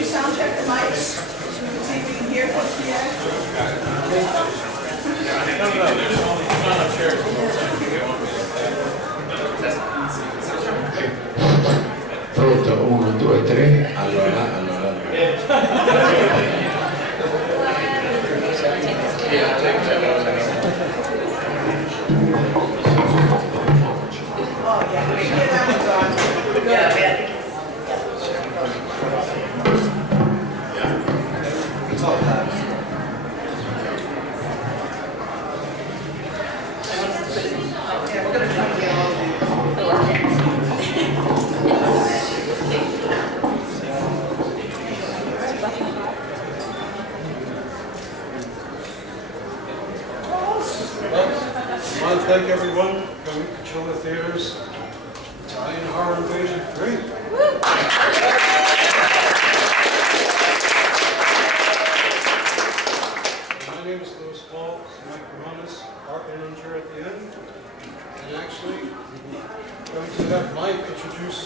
you sound check the mics? See if we can hear from Pierre. Pronto, 1, 2, 3, allora. Oh, yeah, we can get that one on. Yeah, It's all that. yeah, we're gonna try to get all these. I want to thank everyone coming to Chiller Theaters. Italian Horror Invasion 3. My name is Louis Paul, Mike Ramones, art manager at the end. And actually, I'm going to have Mike introduce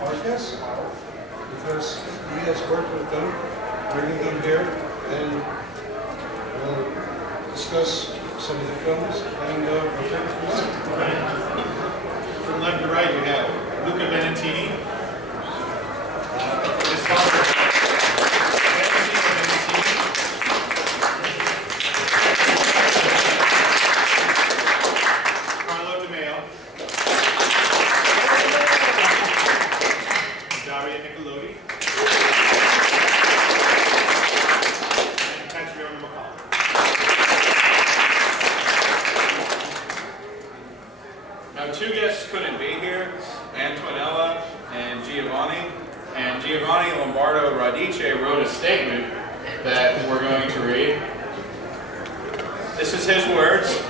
our guests because he has worked with them, bringing them here, and we'll discuss some of the films and what they're presenting. From left to right, we have Luca Venantini. His father, Valentino Venantini. Carlo DeMeo. Daria Nicolodi. And Catriona McCall. Now, two guests couldn't be here, Antonella and Giovanni. And Giovanni Lombardo Radice wrote a statement that we're going to read. This is his words.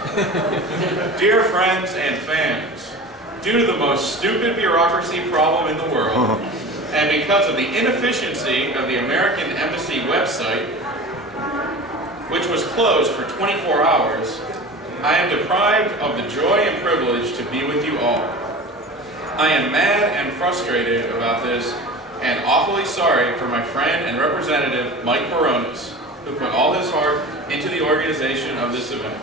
Dear friends and fans, due to the most stupid bureaucracy problem in the world, and because of the inefficiency of the American Embassy website, which was closed for 24 hours, I am deprived of the joy and privilege to be with you all. I am mad and frustrated about this and awfully sorry for my friend and representative Mike Barones, who put all his heart into the organization of this event.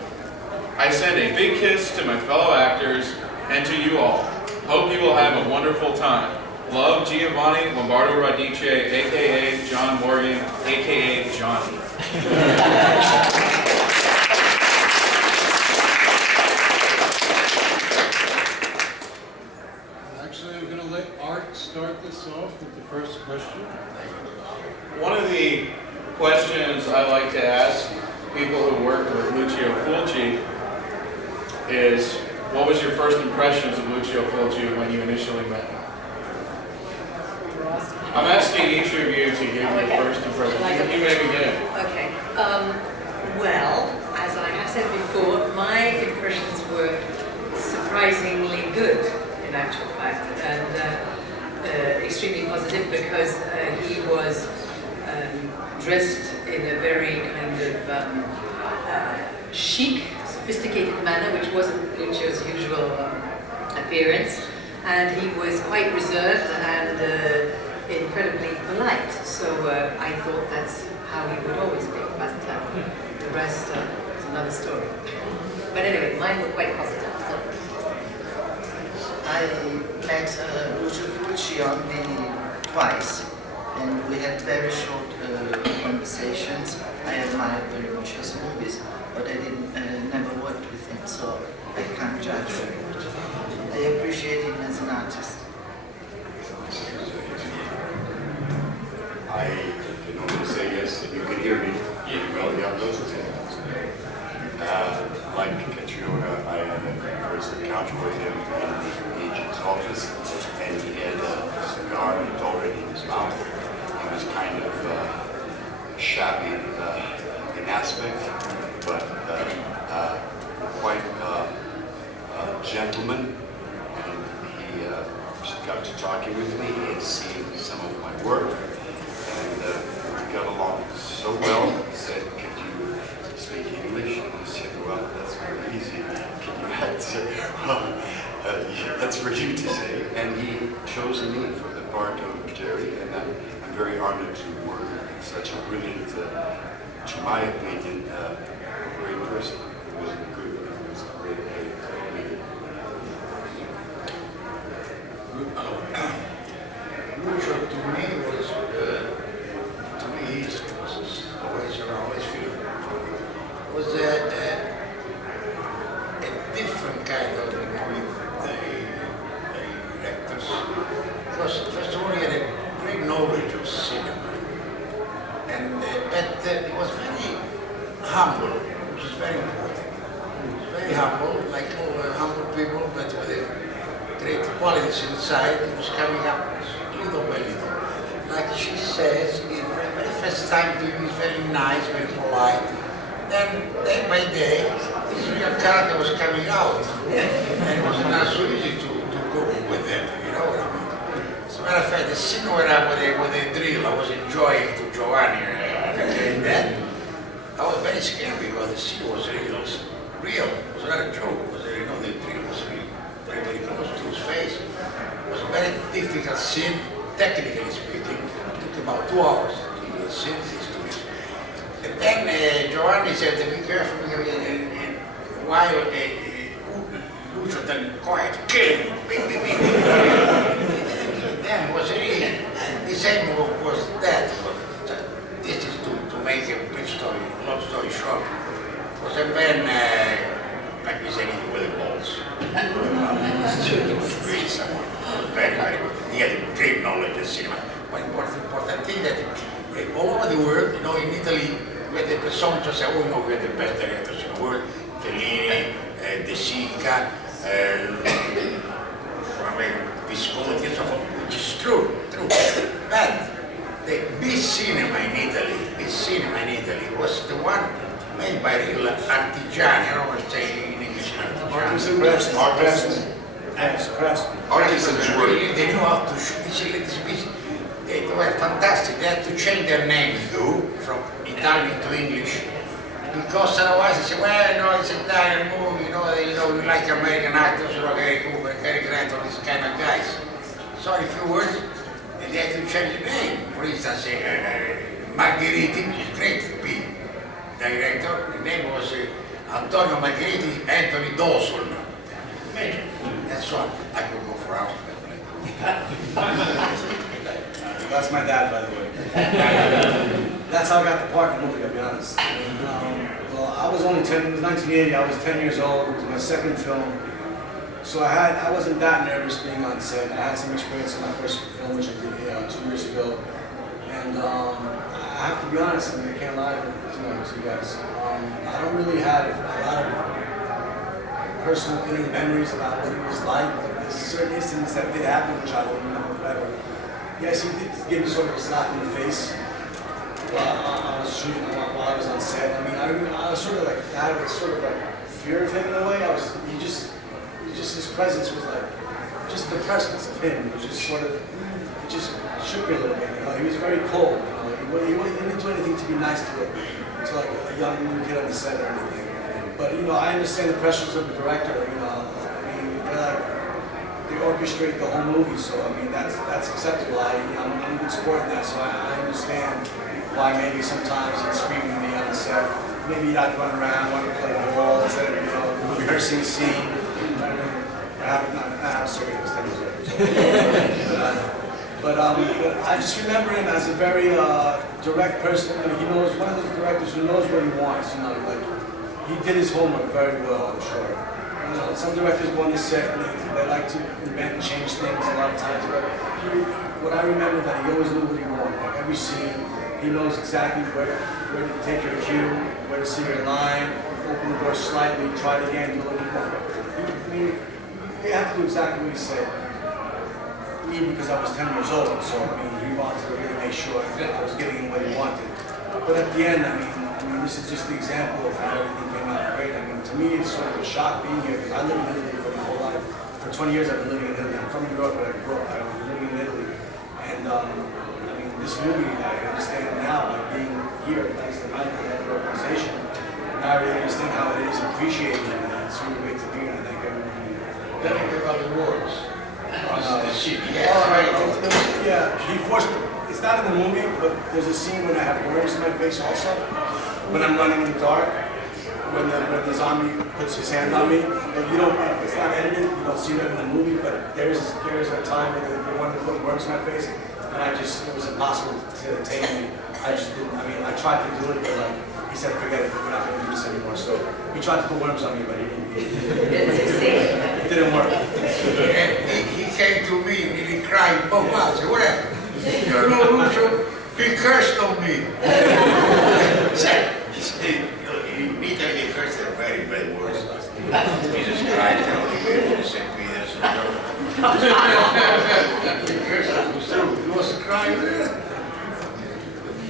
I send a big kiss to my fellow actors and to you all. Hope you will have a wonderful time. Love, Giovanni Lombardo Radice, aka John Morgan, aka Johnny. Actually, I'm going to let Art start this off with the first question. One of the questions I like to ask people who work with Lucio Fulci is, what was your first impressions of Lucio Fulci when you initially met him? I'm asking each of you to give your first impression. You may begin. Okay. Well, as I have said before, my impressions were surprisingly good, in actual fact, and extremely positive because he was dressed in a very kind of chic, sophisticated manner, which wasn't Lucio's usual appearance, and he was quite reserved and incredibly polite. So I thought that's how he would always be, but the rest is another story. But anyway, mine were quite positive. So. I met Lucio Fulci only twice, and we had very short conversations. I admired very much his movies, but I didn't never worked with him, so I can't judge very much. I appreciate him as an artist. I can only say yes, if you can hear me. Well, yeah, those are like Catriona, I had a first encounter with him in the agent's office, and he had a cigar already in his mouth. He was kind of shabby in aspect, but quite a gentleman. And he got to talking with me. He had seen some of my work. And we got along so well. He said, "Could you speak English?" And I said, "Well, that's very easy. Can you answer?" "Well, that's for you to say." And he chose me for the part of Jerry, and I'm I'm very honored to work with such a brilliant, to my opinion, great person. It was good. It was a great day. Lucio to me was, he's always around, always feel, was a different kind of between the actors. Because first of all, he had a great knowledge of cinema, and but he was very humble, which is very important. He was very humble, like all humble people, but with a great qualities inside. He was coming up little by little. Like she says, the very first time he was very nice, very polite. Then, day by day, his real character was coming out. And it was not so easy to cope with them, you know what I mean? As a matter of fact, the scene where with the drill, I was enjoying to Giovanni and that. I was very scared because the scene was real. It was not a joke. It was, you know, the drill was really very, very close to his face. It was a very difficult scene, technically speaking. It took about 2 hours to do the scene, these 2 weeks. And then Giovanni said, be careful, and while Lucio told him, quiet, kill him, then it was really, the same move was that. This is to make a brief story, long story short. It was a man, like we said, with the balls. It was really someone. Very, very good. He had a great knowledge of cinema. One important thing that all over the world, you know, in Italy, we had the person to say, oh, you know, we are the best directors in the world. Fellini, De Sica, Visconti, and so forth, which is true. But the best cinema in Italy was the one made by real artigiani. I don't want to say in English artisan. Artisans really, they knew how to shoot. They were fantastic. They had to change their names from Italian to English, because otherwise they say, well, no, it's an Italian movie, you know, we like American actors, you know, Gary Cooper, Cary Grant, all these kind of guys. So in a few words, they had to change the name. For instance, Margheriti, which is great to be director, the name was Antonio Margheriti Anthony Dawson. Imagine. That's all. I could go for hours. That's my dad, by the way. That's how I got the part in the movie, I'll be honest. Well, I was only 10, it was 1980, I was 10 years old, it was my second film. So I wasn't that nervous being on set. I had some experience in my first film, which I did 2 years ago. And I have to be honest, I can't lie to you guys. I don't really have a lot of personal inner memories about what it was like. There's certain incidents that did happen, which I will remember forever. Yes, he did give me sort of a slap in the face while I was shooting, while I was on set. I mean, I was sort of like, I had sort of like fear of him in a way. His presence was like, just the presence of him was just sort of, it just shook me a little bit, you know. He was very cold, you know. He didn't do anything to be nice to like a young kid on the set or anything. But, you know, I understand the pressures of the director, you know. I mean, they orchestrate the whole movie, so I mean, that's acceptable. I'm a good sport in that, so I understand why maybe sometimes he'd scream at me on the set. Maybe I'd run around, want to play ball instead of, you know, rehearsing a scene. I'm sorry, it was 10 years ago. But I just remember him as a very direct person. I mean, he knows, one of those directors who knows what he wants, you know, like, he did his homework very well, I'm sure. You know, some directors go on the set and they like to invent and change things a lot of times, but what I remember that he always knew what he wanted. Like every scene, he knows exactly where to take your cue, where to see your line, open the door slightly, try it again, do a little bit more. I mean, you have to do exactly what he said. Me, because I was 10 years old, so I mean, he wanted to really make sure I was giving him what he wanted. But at the end, I mean, this is just the example of how everything came out great. I mean, to me, it's sort of a shock being here, because I lived in Italy for my whole life. For 20 years, I've been living in Italy. I'm from New York, but I grew up, I've been living in Italy. And I mean, this movie, I understand now, like being here, thanks to my organization, now I really understand how it is appreciated, and it's really great to be here, and I thank everyone. Tell me about the awards. The CBS. Yeah, he forced, it's not in the movie, but there's a scene when I have worms in my face also, when I'm running in the dark, when the zombie puts his hand on me. But you don't, it's not edited, you don't see that in the movie, but there's a time when they wanted to put worms in my face, and it was impossible to tame me. I just didn't, I mean, I tried to do it, but like, he said, forget it, we're not gonna do this anymore. So he tried to put worms on me, but he didn't. It didn't work. And he came to me and he cried, "Oh, wow, I said, what happened?" You know, Russo, he cursed on me. He cursed at very bad words. Jesus Christ, he able to send me this. He cursed on me too. He was crying.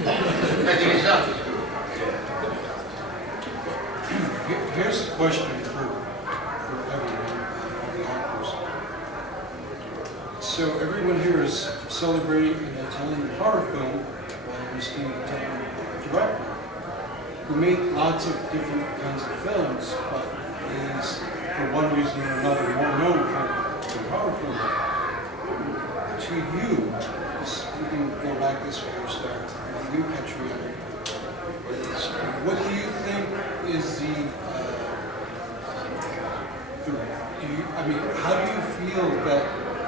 But the result is good. Here's the question for everyone, all the actors. So everyone here is celebrating an Italian horror film by an esteemed Italian director who made lots of different kinds of films, but is, for one reason or another, more known for horror films. To you, we can go back this way or start with you, Catriona. What do you think is how do you feel that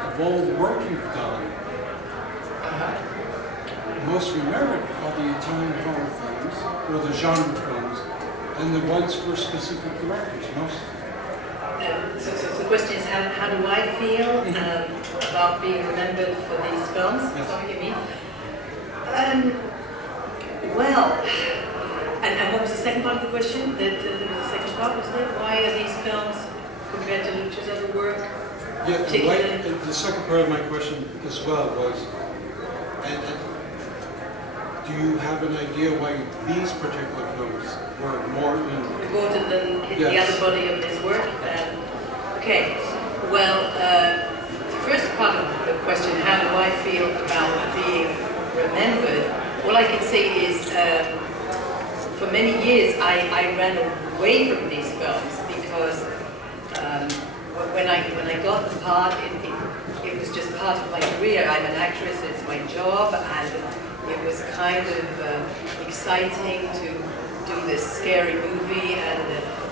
of all the work you've done, most remembered are the Italian horror films, or the genre films, and the ones for specific directors, most? So the question is, how do I feel about being remembered for these films? Is that what you mean? Well, and what was the second part of the question? There was a second part, was there? Why are these films, compared to Luce's other work, Yeah, particularly? and the second part of my question as well was, and do you have an idea why these particular films were more Important than the Yes. other body of his work? Okay, well, the first part of the question, how do I feel about being remembered? All I can say is, for many years, I ran away from these films because when I got the part, it was just part of my career. I'm an actress, it's my job, and it was kind of exciting to do this scary movie and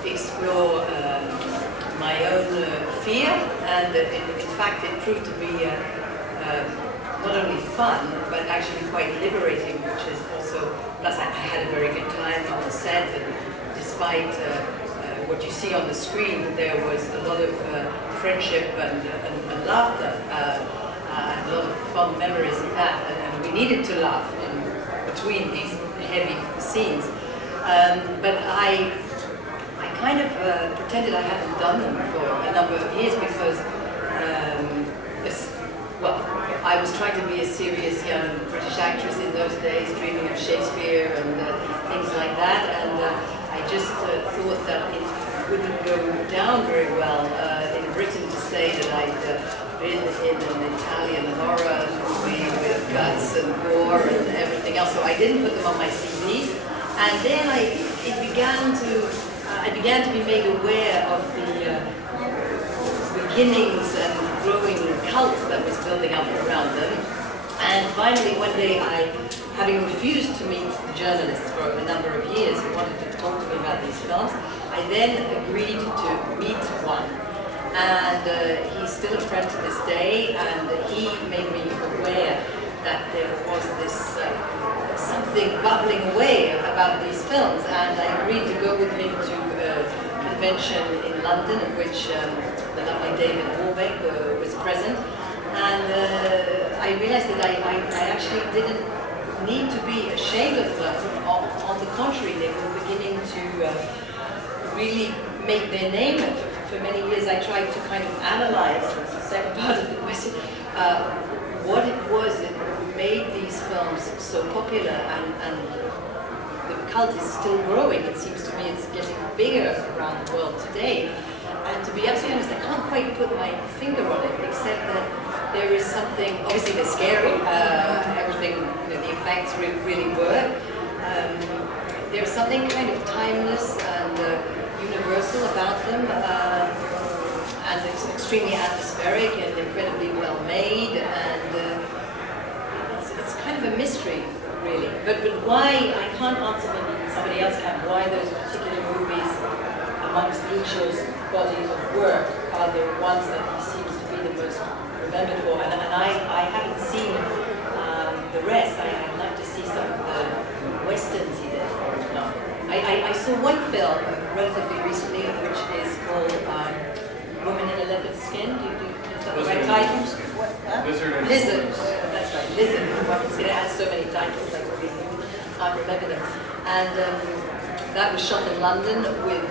explore my own fear. And in fact, it proved to be not only fun, but actually quite liberating, which is also, plus I had a very good time on the set, and despite what you see on the screen, there was a lot of friendship and laughter, and a lot of fun memories of that, and we needed to laugh in between these heavy scenes. But I kind of pretended I hadn't done them for a number of years because, well, I was trying to be a serious young British actress in those days, dreaming of Shakespeare and things like that, and I just thought that it wouldn't go down very well in Britain to say that I'd been in an Italian horror movie with guts and gore and everything else, so I didn't put them on my CV. And then I began to be made aware of the beginnings and growing cult that was building up around them. And finally, one day, having refused to meet journalists for a number of years who wanted to talk to me about these films, I then agreed to meet one. And he's still a friend to this day, and he made me aware that there was this something bubbling away about these films, and I agreed to go with him to a convention in London in which the lovely David Warbeck was present, and I realized that I actually didn't need to be ashamed of them. On the contrary, they were beginning to really make their name. For many years I tried to kind of analyze, the second part of the question, what it was that made these films so popular, and the cult is still growing. It seems to me it's getting bigger around the world today. And to be absolutely honest, I can't quite put my finger on it, except that there is something, obviously they're scary, everything, the effects really work. There's something kind of timeless and universal about them. and it's extremely atmospheric and incredibly well made, and it's kind of a mystery, really. But why, I can't answer, maybe somebody else can, why those particular movies amongst Lucio's body of work are the ones that he seems to be the most remembered for. And I haven't seen the rest. I'd like to see some of the westerns he did. No. I saw one film relatively recently, which is called Woman in a Leopard Skin. Is that the right title? What? Huh? Lizard. That's right, Lizard. It has so many titles, I can't remember them. And that was shot in London with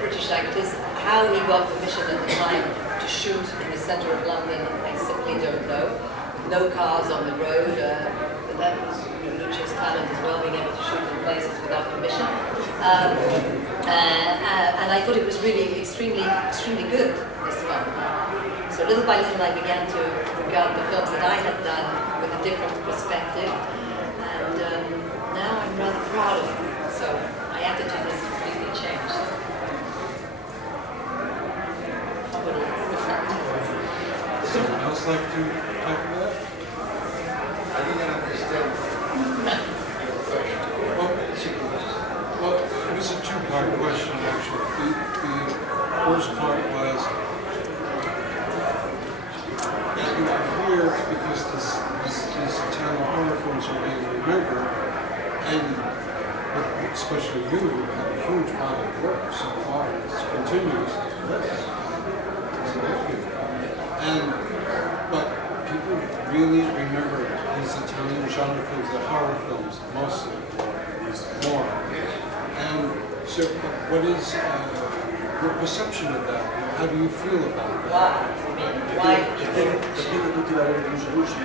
British actors. How he got permission at the time to shoot in the centre of London, I simply don't know. No cars on the road, but that was Lucio's talent as well, being able to shoot in places without permission. And I thought it was really extremely good, this film. So little by little I began to regard the films that I had done with a different perspective, and now I'm rather proud of it. So my attitude has completely changed. Someone else like to talk about that? I didn't understand your question. Well, it was a two-part question, actually. The first part was, you are here because these Italian horror films are being remembered, and especially you have a huge body of work so far. It's continuous. But people really remember these Italian genre films, the horror films, mostly, or at least more. And so, what is your perception of that? How do you feel about that? Why? Perché tutti i lavori di Lucio,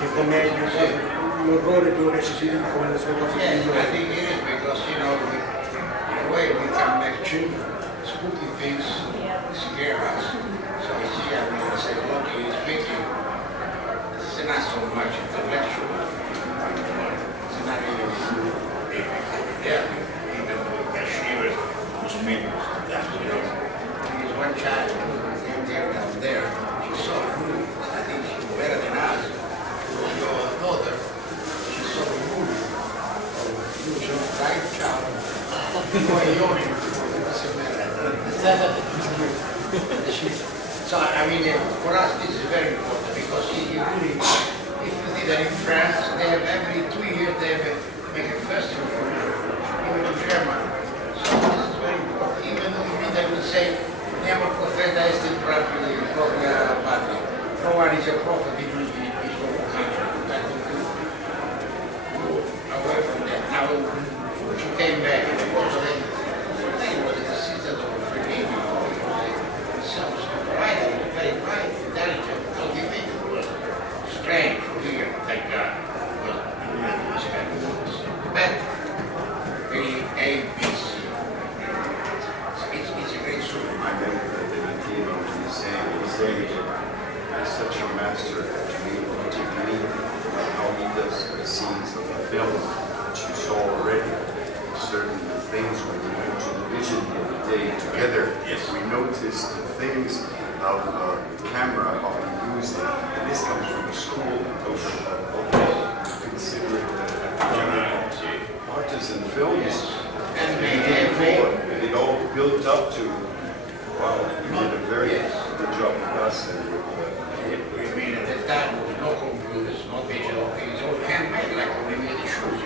che commedia, l'orrore che ho recitato come le sue cose Yes, I migliori. think it is because, in a way we can make children. Spooky things scare us. So you see, psychologically speaking, it's not so much intellectual. It's not even yeah, even though the shivers, most people, that's because one child came down there, she saw a movie. I think she was better than us. Your daughter, she saw the movie. She was right child. You are yawning. So, I mean, for us, this is very important because if you see that in France, they have every 2 years, they have make a festival for even in Germany. So this is very important. Even though they would say, never profeta est in propria patria. No one is a prophet in his own country. That would go away from that. Now, she came back and it was they were the assistant of Fellini. Sounds right, very right, intelligent, cultivated. Strange, weird, thank God. Well, this kind of things. But very ABC. It's a great story. I think that the Latino is saying is such a master at communicating how he does the scenes of the film, which you saw already. Certain things when we went to the vision the other day together, Yes. we noticed the things of camera, how we use it. And this comes from a school of considered artisan films. And And it all built up to, wow, you did a very good job with us and with we mean at that time there was no computers, no digital things, all handmade like when we made the shoes,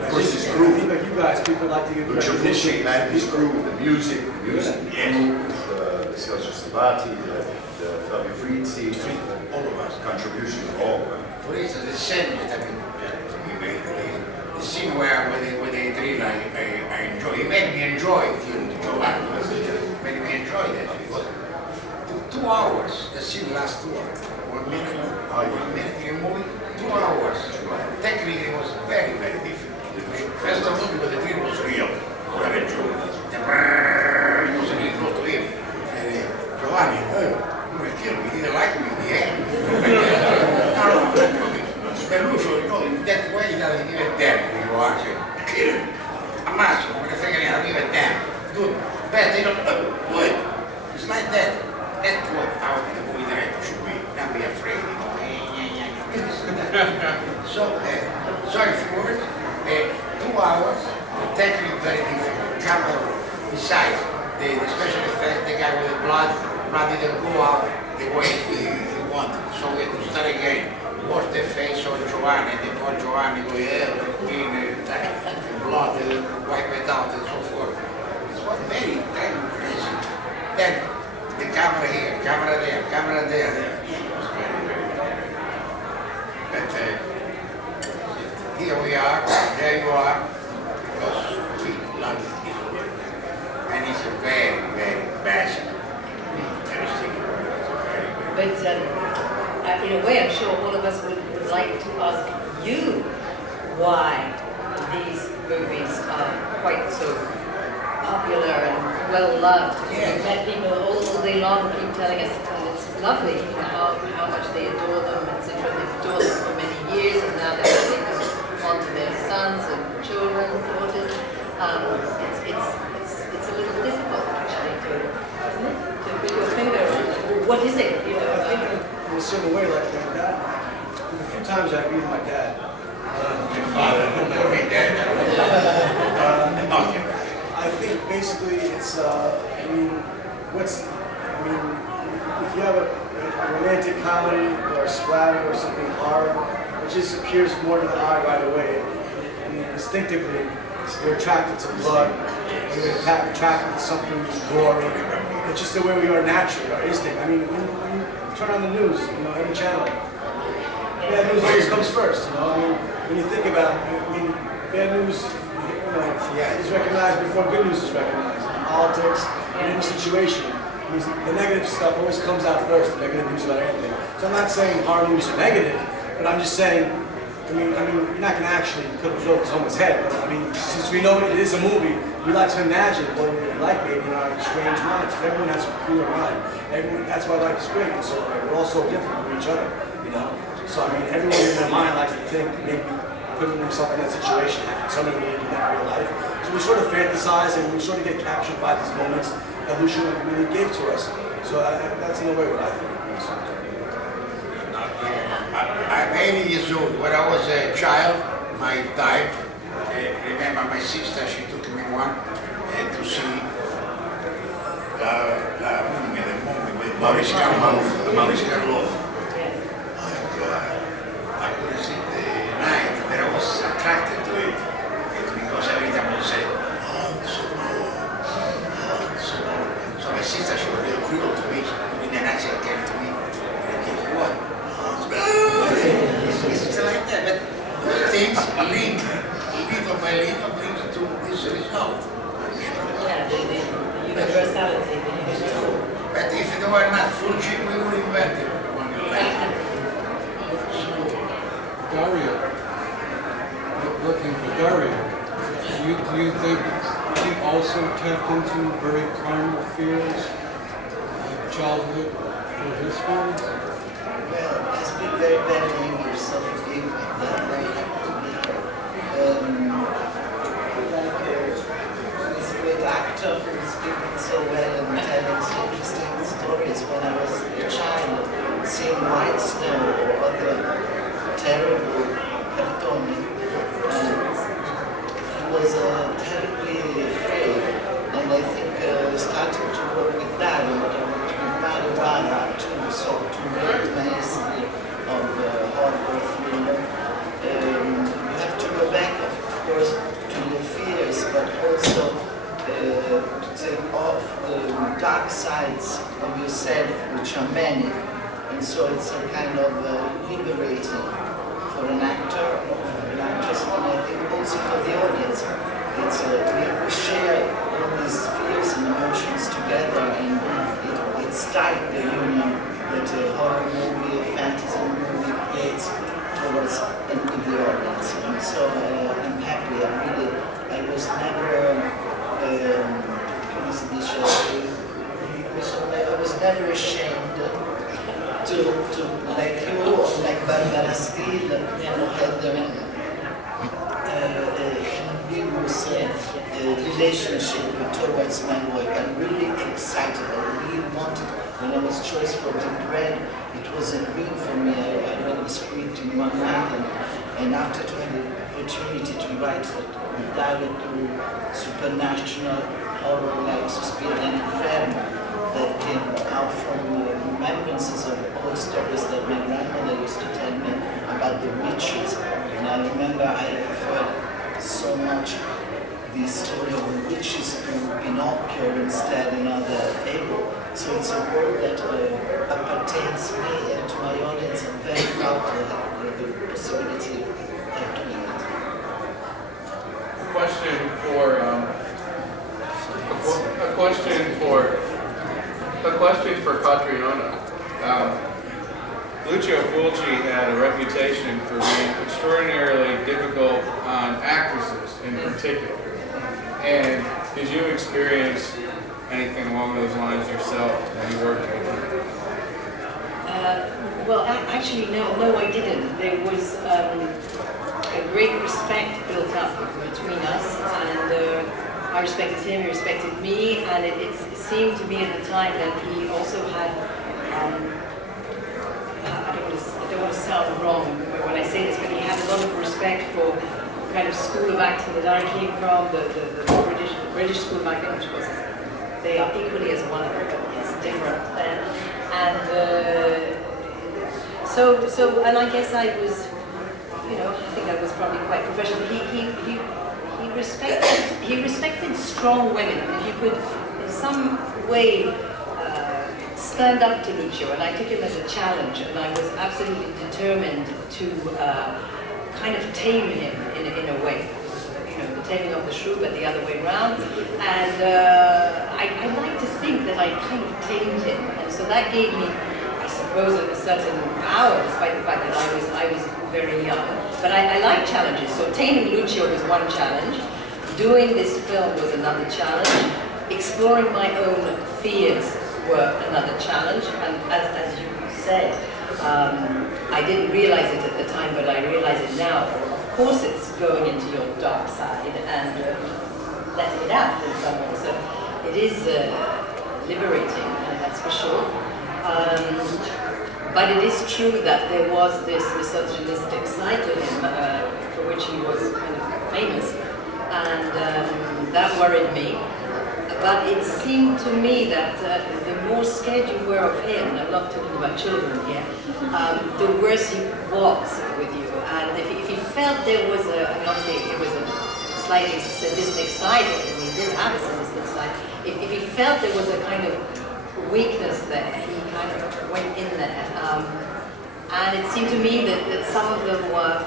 of course his crew. Like you guys, people like to give Lucio Fulci and his crew, the music crew, Sergio Stavati, Fabio Frizzi, all of us. contribution of all of them. For instance, the scene that he made, the scene where they drill, I enjoy. He made me enjoy killing Giovanni. Made me enjoy that. Because 2 hours, the scene lasts 2 hours. 1 minute, 1 minute in a movie, 2 hours. Technically, it was very, very difficult. First of all, because the wind was real. What a joke. The brrrr, it was really close to him. And Giovanni, you will kill me. He didn't like me in the end. No, I'm not joking. Lucio, that way he doesn't give a damn when you watch it. Kill him. Ammazzo, perché frega niente, non give a damn. Good. Bad, they don't do it. So, sorry for words, 2 hours, technically very difficult. Camera besides the special effect, the guy with the blood didn't go out the way he wanted. So we had to start again, wash the face of Giovanni, and the poor Giovanni go, yeah, clean blood, wipe it out and so forth. It was very kind of crazy. Then the camera here, camera there, camera there. It was very, very, very. But here we are, there you are, because we love this work. And it's a very, very basic, interesting work. But in a way, I'm sure all of us would like to ask you why these movies are quite so popular and well loved. Yes. We've met people all day long keep telling us, and it's lovely, you know, how much they adore them, etc. They've adored them for many years, and now they're taking them on to their sons and children, daughters. It's a little difficult actually to, isn't it? To put your finger on it. Well, what is it? You know, In a certain way, like that. A few times I've been my dad. I think basically it's, if you have a romantic comedy or a splatter or something horror, it just appears more to the eye right away. I mean, instinctively, you're attracted to blood, you're attracted to something that's gory. It's just the way we are naturally, our instinct. I mean, when you turn on the news, you know, every channel, bad news always comes first, you know. I mean, when you think about it, I mean, bad news, you know, is recognized before good news is recognized. In politics, in any situation, I mean, the negative stuff always comes out first, the negative news about anything. So I'm not saying horror movies are negative, but I'm just saying, I mean, you're not going to actually put a joke to someone's head, but I mean, since we know it is a movie, we like to imagine what it would be like maybe in our strange minds. Everyone has a peculiar mind. That's why life is great, and so we're all so different from each other, you know? So I mean, everyone in their mind likes to think, maybe putting themselves in that situation, something really in that real life. So we sort of fantasize and we sort of get captured by these moments that Lucio really gave to us. So that's in a way what I think. I'm 80 years old. When I was a child, my type, remember my sister, she took me one to see the movie with Maurice Karloff. My God, I couldn't sleep the night, but I was attracted to it. Because every time I say, so my sister, she was real cruel to me. In the night, she came to me, and I came, what? It's like that, but those things link, little by little, brings to this result. yeah, the universality, the universal. But if they were not full chip, we would invent it. Dario, looking for Dario, do you think he also tapped into very primal fears of childhood for his films? Well, I speak very bad English, so forgive me. He's a great actor who's speaking so well and telling so interesting stories. When I was a child, seeing White Snow or other terrible cartoni, he was terribly afraid. And I think starting to work with Dario, with Marijuana too, so to make the mastery of horror thriller. You have to go back, of course, to your fears, but also to take off the dark sides of yourself, which are many. And so it's a kind of liberating for an actor, an actress, and I think also for the audience. It's we share all these fears and emotions together, and it's tight, the union that a horror movie, a fantasy movie creates towards and with the audience. And so I'm happy. I was never, I was never ashamed to like you or like Barbara Steele, who had ambiguous relationship towards my work. I'm really excited. I really wanted, when I was chosen for Deep Red, it was a dream for me. I read the script in in one night, and after to have the opportunity to write that dialogue through supernatural horror like Suspiria and Inferno that came out from remembrances of old stories that my grandmother used to tell me about the witches. And I remember I preferred so much the story of the witches to Pinocchio instead, another fable. So it's a world that appertains me and to my audience. I'm very proud to have the possibility of doing it. A question for Catriona. Lucio Fulci had a reputation for being extraordinarily difficult on actresses in particular. And did you experience anything along those lines yourself when you worked with him? Well, actually, no, I didn't. There was a great respect built up between us, and I respected him, he respected me, and it seemed to me at the time that he also had, I don't want to sound wrong when I say this, but he had a lot of respect for the kind of school of acting that I came from, the British school of acting, which was, they are equally as wonderful, but it's different. And I guess I was, I think I was probably quite professional. He respected strong women. If you could, in some way, stand up to Lucio, and I took him as a challenge, and I was absolutely determined to kind of tame him in a way. The taming of the shrew, but the other way around. And I like to think that I kind of tamed him, and so that gave me, I suppose, a certain power, despite the fact that I was very young. But I like challenges. So taming Lucio was one challenge. Doing this film was another challenge. Exploring my own fears were another challenge. And as you said, I didn't realize it at the time, but I realize it now. Of course, it's going into your dark side and letting it out in some way. So it is liberating, that's for sure. But it is true that there was this misogynistic side to him, for which he was kind of famous, and that worried me. But it seemed to me that the more scared you were of him, and I'm not talking about children here, the worse he was with you. And if he felt there was obviously it was a slightly sadistic side, and he did have a sadistic side, if he felt there was a kind of weakness there, he kind of went in there. And it seemed to me that some of them were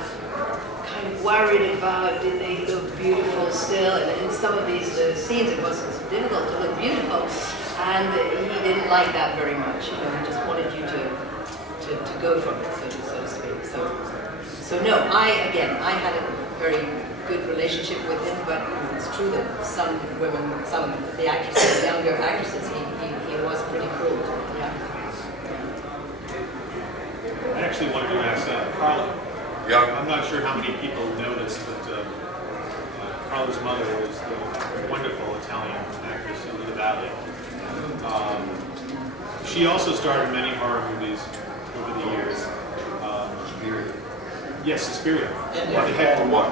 kind of worried about, did they look beautiful still? And in some of these scenes, it was difficult to look beautiful. And he didn't like that very much. He just wanted you to go from it, so to speak. So no, I had a very good relationship with him, but it's true that some women, some of the actresses, the younger actresses, he was pretty cruel. Yeah. I actually wanted to ask Carlo. Yeah. I'm not sure how many people know this, but Carlo's mother was the wonderful Italian actress Lita Valli. She also starred in many horror movies over the years. Yes, Suspiria. Inferno.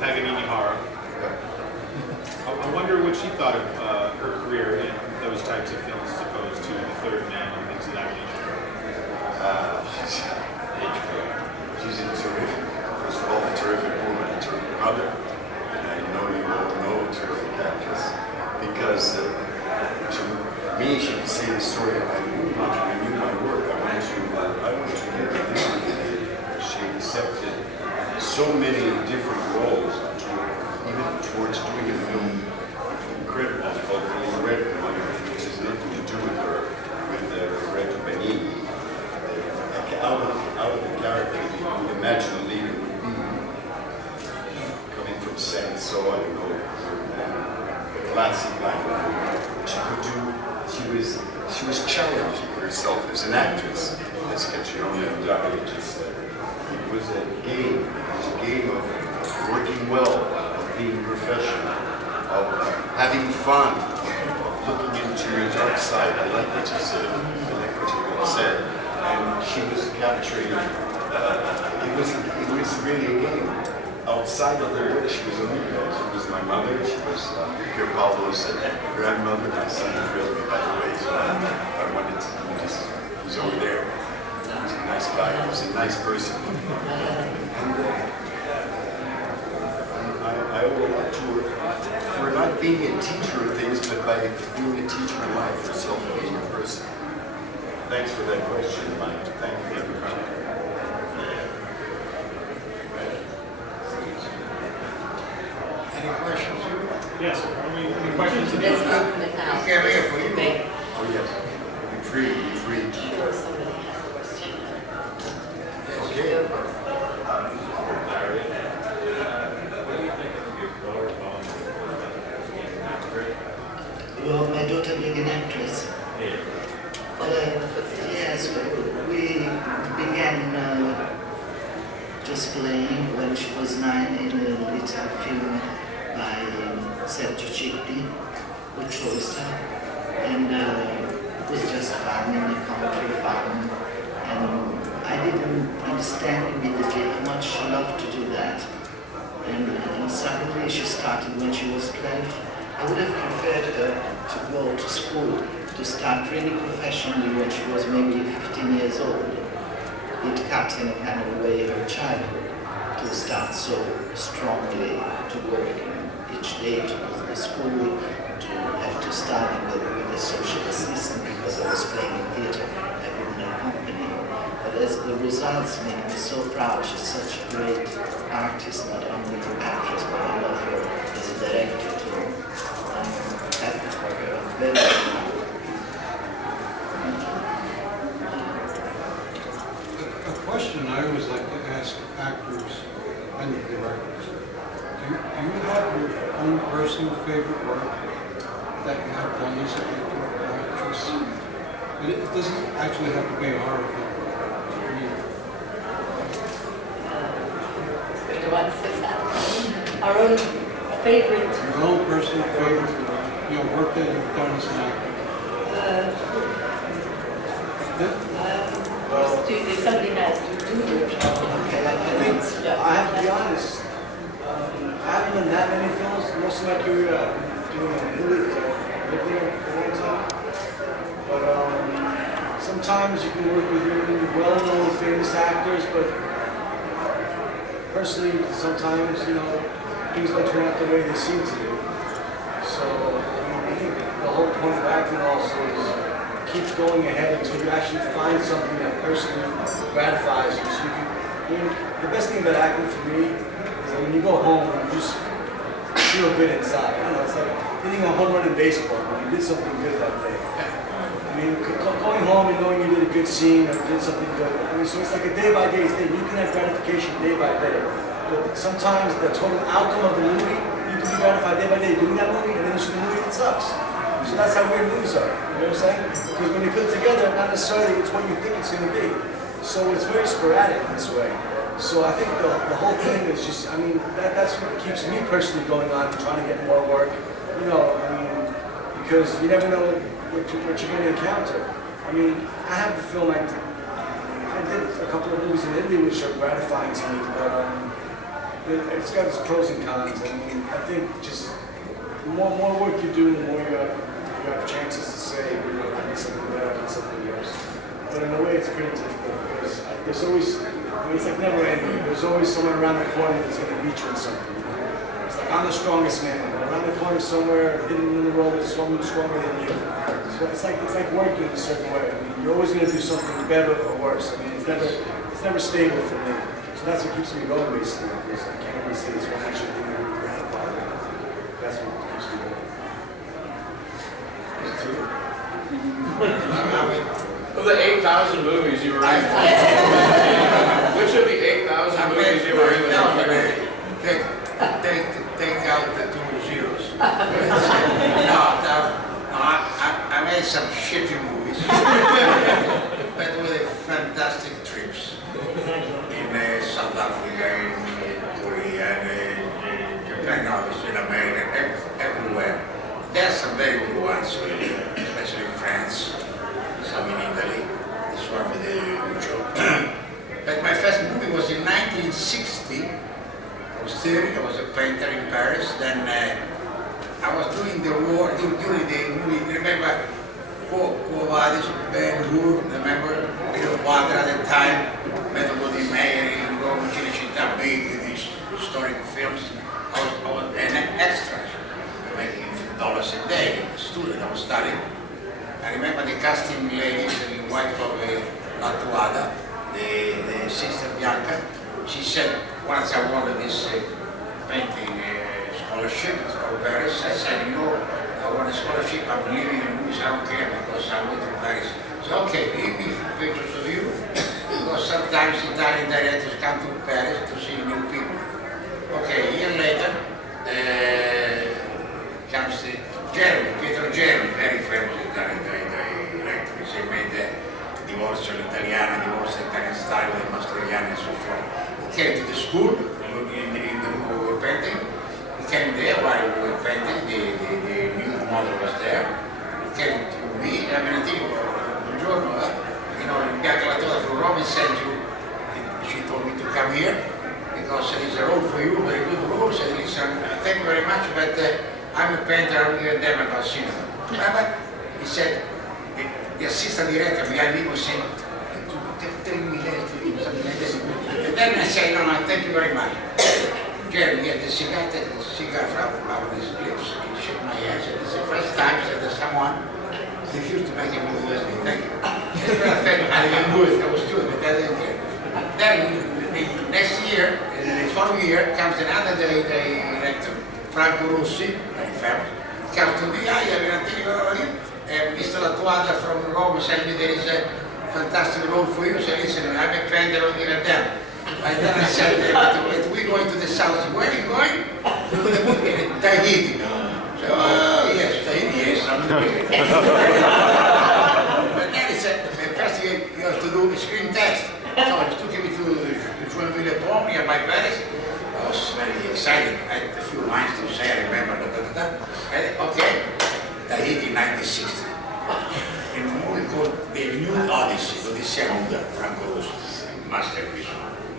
Paganini horror. I wonder what she thought of her career in those types of films as opposed to The Third Man and things of that nature. She's a terrific, first of all, a terrific woman, a terrific mother, and I know you all know a terrific actress, because to me, she would say the story, I knew my work, I went to Europe. She accepted so many different roles, even towards doing a film incredible called Red, which has nothing to do with her, with Reggio Benigni. Out of the character, you would imagine a leader would be coming from San-So, I don't know, the classic line. She could do, she was challenging herself as an actress, as Catriona David said. It was a game of working well, of being professional, of having fun, of looking into your dark side. I like what you said, I like what you said. And she was capturing, it was really a game. Outside of the world, she was a leader. She was my mother, she was Pier Paolo's grandmother, my son drilled me by the way, so I wanted to just, he was over there. He was a nice guy, he was a nice person. And I owe a lot to her for not being a teacher of things, but by being a teacher in life, herself being a person. Thanks for that question, Mike. Thank you for coming. Any questions? Yes, any questions? Let's open it now. Okay, I'm here for you. Wait, Oh, yes. Be free, be free. sure somebody has a question. Okay. Well, my daughter being an actress. Yes, we began just playing when she was 9 in a little film by Sergio Citti, who chose her. And it was just fun in the country, fun. And I didn't understand immediately how much she loved to do that. And suddenly she started when she was 12. I would have preferred her to go to school, to start really professionally when she was maybe 15 years old. It cut in a kind of way her childhood to start so strongly to go each day to the school, to have to study with a social assistant because I was playing in theatre. I couldn't accompany her. But as the results made me so proud. She's such a great artist, not only an actress, but I love her as a director too. I'm happy for her. I'm very proud. A question I always like to ask actors and directors. Do you have your own personal favorite work that you have done as an actor or actress? And it doesn't actually have to be a horror film. To answer that. Our own favorite. Your own personal favorite, work that you've done as an actor. If somebody has to do it. I have to be honest. I haven't done that many films. Most of my career doing in Italy because I lived there for a long time. But sometimes you can work with really well-known, famous actors, but personally, sometimes, things don't turn out the way they seem to do. So, I think the whole point of acting also is keep going ahead until you actually find something that personally gratifies you. So the best thing about acting for me is that when you go home, you just feel good inside. It's like hitting a home run in baseball when you did something good that day. Going home and knowing you did a good scene or did something good. So it's like a day-by-day thing. You can have gratification day by day. But sometimes the total outcome of the movie, you can be gratified day by day doing that movie, and then you see the movie that sucks. So that's how weird movies are. You know what I'm saying? Because when you put it together, not necessarily it's what you think it's going to be. So it's very sporadic in this way. So I think the whole thing is just, that's what keeps me personally going on, trying to get more work. Because you never know what you're going to encounter. I have the film, I did a couple of movies in Italy which are gratifying to me, but it's got its pros and cons. I think just the more work you do, the more you have chances to say, I did something better, I did something worse. But in a way, it's pretty difficult because there's always, it's like never ending. There's always someone around the corner that's going to beat you in something. It's like I'm the strongest man. Around the corner somewhere, hidden in the world, there's someone stronger than you. So it's like working in a certain way. You're always going to do something better or worse. It's never stable for me. So that's what keeps me going, basically. Because I can't really say this one action thing that would gratify me. That's what keeps me going. Of the 8,000 movies you were in, which of the 8,000 movies you were in? Take out the 2 zeros. I made some shitty movies, but with fantastic trips in South Africa, in Korea, in Japan, obviously in America, everywhere. There's some very good ones, really, especially in France, some in Italy. This one with the 1960, I was 30, I was a painter in Paris. Then I was doing the war during the movie. Remember, Quo Vadis, Ben Hur, remember, Pino Quadra at the time, Metodo di Meyer in Rome, Cinecittà, big, these historic films. I was an extra, making $50 a day, a student, I was studying. I remember the casting ladies, the wife of La Tuada, the sister Bianca. She said, once I wanted this painting scholarship for Paris, I said, you know, I want a scholarship, I'm leaving the movies, I don't care because I went to Paris. So, okay, leave me pictures of you, because sometimes Italian directors come to Paris to see new people. Okay, a year later, comes Jeremy, Pietro Jeremy, very famous Italian director. He made the Divorzio all'Italiana, Divorzio Italian style with Mastroianni and so forth. He came to the school in the room we were painting. He came there while we were painting, the new model was there. He came to me, I mean, I think, buongiorno, you know, Bianca La Toda from Rome sent you, she told me to come here because it's a role for you, very good role. So thank you very much, but I'm a painter, I'm here them about cinema. But he said, the assistant director, Miguel was saying, and then I said, no, thank you very much. Jeremy, get the cigar, take the cigar from his lips. He shook my hand, said, it's the first time that someone refused to make a movie with me. Thank you. I didn't do it, I was doing it, I didn't care. Then, the next year, the following year, comes another director, Franco Rossi, very famous, comes to me, Mr. La Tuada from Rome said me there is a fantastic role for you. So listen, I'm a painter of the Dam. And then I said, we're going to the south. Where are you going? Tahiti. So, yes, Tahiti, yes, I'm doing it. But then he said, first you have to do a screen test. So he took me to Joinville Pont, nearby Paris. I was very excited. I had a few lines to say, I remember. Okay, Tahiti, 1960. In a movie called The New Odyssey, Odissea Nuda, Franco Rossi, masterpiece,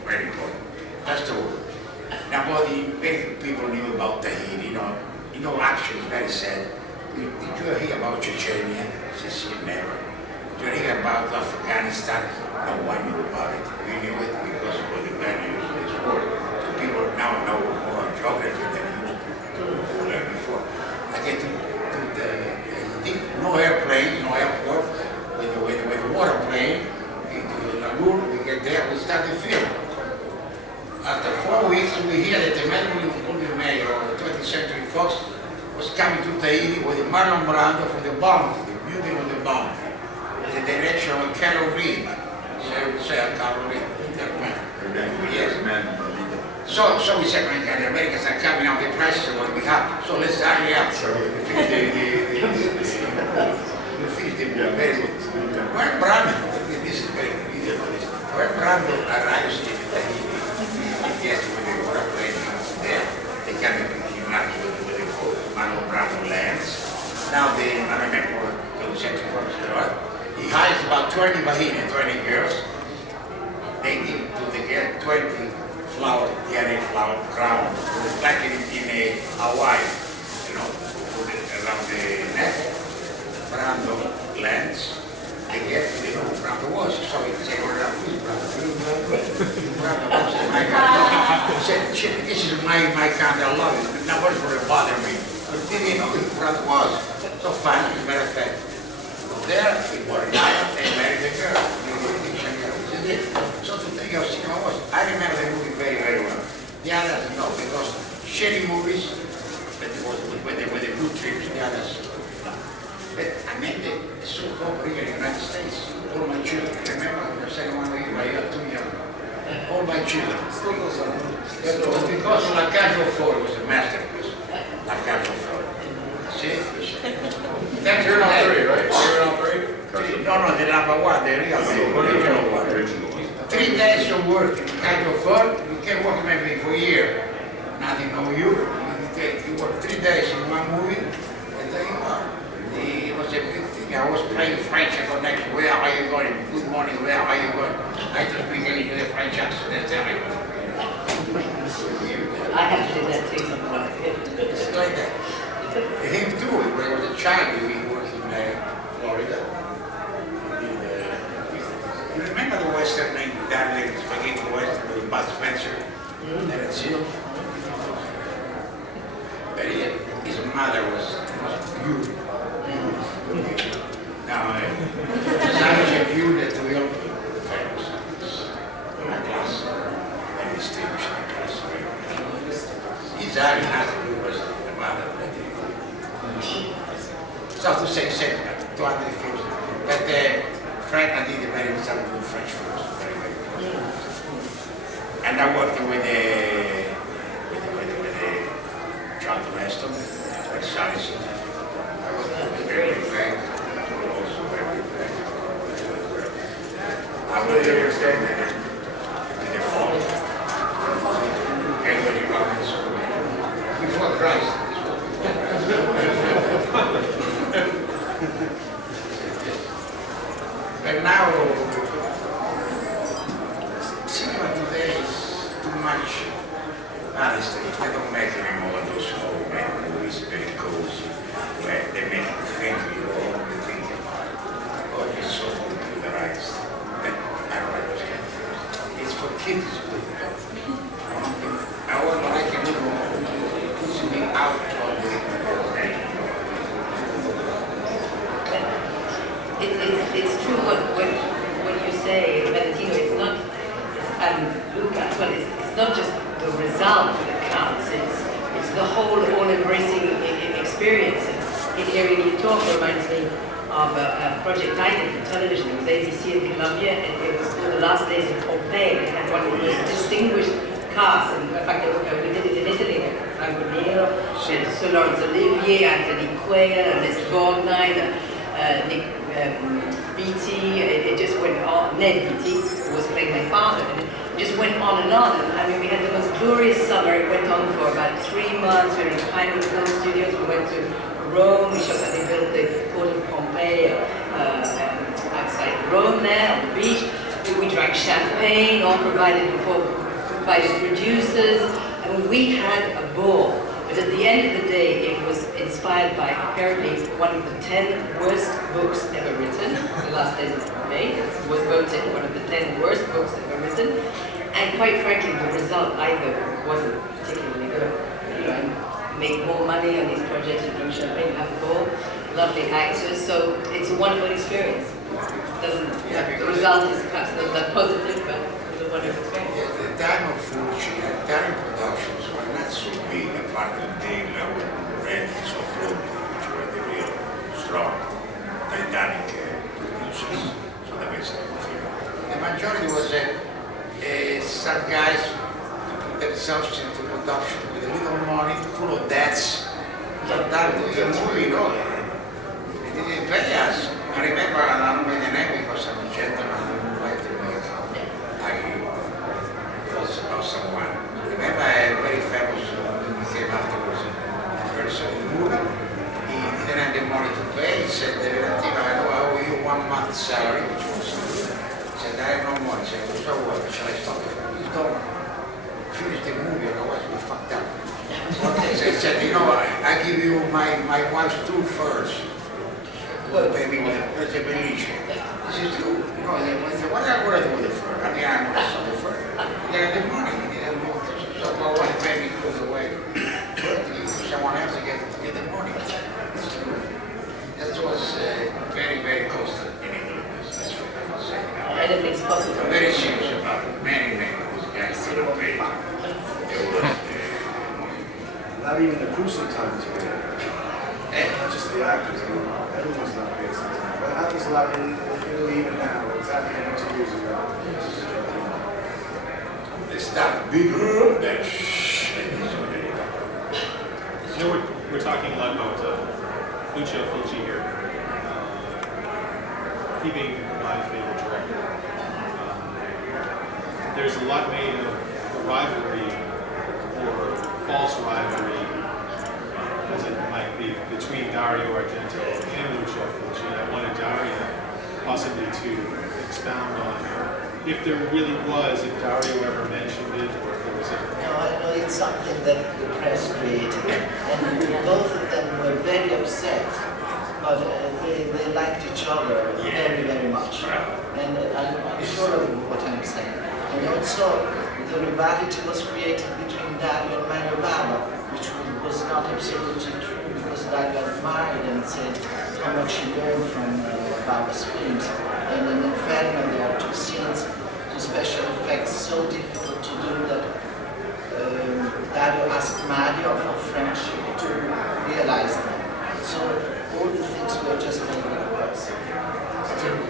very important. First of all, now very few people knew about Tahiti, you know, actually it's very sad. Did you hear about Chechnya? Never. Did you hear about Afghanistan? No one knew about it. We knew it because of the values of this war. So people now know more geography than you learned before. I get to no airplane, no airport, with a water plane into Lagoon, we get there, we start the film. After 4 weeks, we hear that the Melbourne Mayor of the 20th Century Fox was coming to Tahiti with Marlon Brando for the Bounty, the beauty of the Bounty, with the direction of Carol Reed. Carol Reed, yes. So we said, my God, the Americans are coming out, the prices are going to be high, so let's hurry up. We finish the movie, very good. When Brando, this is very good, when Brando arrives in Tahiti, he gets with the water plane there, they come and pick him up with the Marlon Brando lands. Now I remember the Century Fox, he hires about 20 Bahamian, 20 girls. They give to the girl 20 DNA flower crown, like in a Hawaii, put it around the neck. Brando lands, they get to know Brando was, so he said, Brando was my God. He said, shit, this is my country, I love it, nobody's going to bother me. But didn't you know who Brando was? So finally, as a matter of fact, there he worked out and married the girl. So to tell you how cinema was, I remember the movie very, very well. The others no, because shitty movies, but it was with the good trips, the others. But I made the soap opera here in the United States. All my children, remember the second one we were here, 2 years. All my children. It was because La Cage aux Folles was a masterpiece. La Cage aux Folles. See? Thank you. You're not three, right? You're not three? No, the number one, the real, the original one. 3 days of work in Cage aux Folles, you can work maybe for a year. Nothing on you. You work 3 days in one movie, and there you are. It was a big thing. I was playing French. I go next, where are you going? Good morning, where are you going? I just speak into the French accent. That's everyone. Bud Spencer, Terence Hill. But his mother was beautiful. Now, Samuel Hugh that we all famous in my class, very distinguished in my class. His eye has to do with the mother. So to say, to other films, but Frank and did very some good French films, very, very good. And I worked with John Domeston, with Sally. I worked with very Frank, also very Frank. I will understand that in the fall, Edward Robbins, before Christ. But now, cinema today is too much. Honestly, I don't make anymore those homemade movies, very cozy, where they make you think you only think about it. Or it's so computerized that I don't understand. It's for kids. I want what I can do, push me out of the It's true what you say, Valentino. It's not, Lucas. Well, it's not just the result that counts. It's the whole all-embracing experience. And hearing you talk reminds me of a project I did for television. It was ABC in Colombia, and it was called The Last Days of Pompeii. It had one of the most distinguished casts. And in fact, we did it in Italy. Franco Nero, Sir Laurence Olivier, Anthony Quayle, Ernest Borgnine, Nick Beatty. It just went on. Ned Beatty, who was playing my father. And it just went on and on. And I mean, we had the most glorious summer. It went on for about 3 months. We were in Pinewood Film Studios. We went to Rome. We shot that they built the port of Pompeii outside Rome there on the beach. We drank champagne, all provided by the producers. And we had a ball. But at the end of the day, it was inspired by apparently one of the 10 worst books ever written. The Last Days of Pompeii. It was voted one of the 10 worst books ever written. And quite frankly, the result either wasn't particularly good. You know, I make more money on these projects, you drink champagne, have a ball, lovely actors. So it's a wonderful experience. The result is perhaps not that positive, but it's a wonderful experience. Yeah, the time of Fulci, Italian productions were not so big, apart from the Rentis of Rome, which were the real strong Titanic producers. So that makes it film. The majority was some guys who put themselves into production with a little money, full of debts. Sometimes the movie, you know, they didn't pay us. I remember, I don't know the name because I'm a gentleman who liked to make thoughts about someone. Remember a very famous who came afterwards person in the movie. He didn't have the money to pay. He said, Valentino, I know I owe you 1 month's salary, which was good. He said, I have no money. He said, so what? Shall I stop it? He's gone. Finish the movie, otherwise we fucked up. So he said, you know, I give you my wife's tooth first. Well, maybe with a Benicio. This is true. You know, what am I going to do with the fur? I mean, I'm not so the fur. You got the money. So my wife maybe goes away. Someone else to get the money. It's true. That was very, very costly in Italy. That's what I was saying. Anything's possible. I'm very serious about it. Many of those guys couldn't pay. They were, Not even the crew sometimes, man. Not just the actors, I mean, everyone's not paid sometimes. But it happens a lot in Italy even now. It's happening 2 years ago. they start bigger than You know, we're talking a lot about Lucio Fulci here. He being my favorite director. There's a lot made of the rivalry or false rivalry, as it might be, between Dario Argento and Lucio Fulci. And I wanted Dario possibly to expound on if there really was, if Dario ever mentioned it, or if there was a... No, it's something that the press created, and both of them were very upset, but they liked each other very, very much. And I'm sure of what I'm saying. And And also, the rivalry was created between Dario and Mario Bava, which was not absolutely true because Dario admired and said how much he learned from Bava's films. And in Inferno, there are two scenes, two special effects so difficult to do that Dario asked Mario for friendship to realize them. So all the things were just made with words.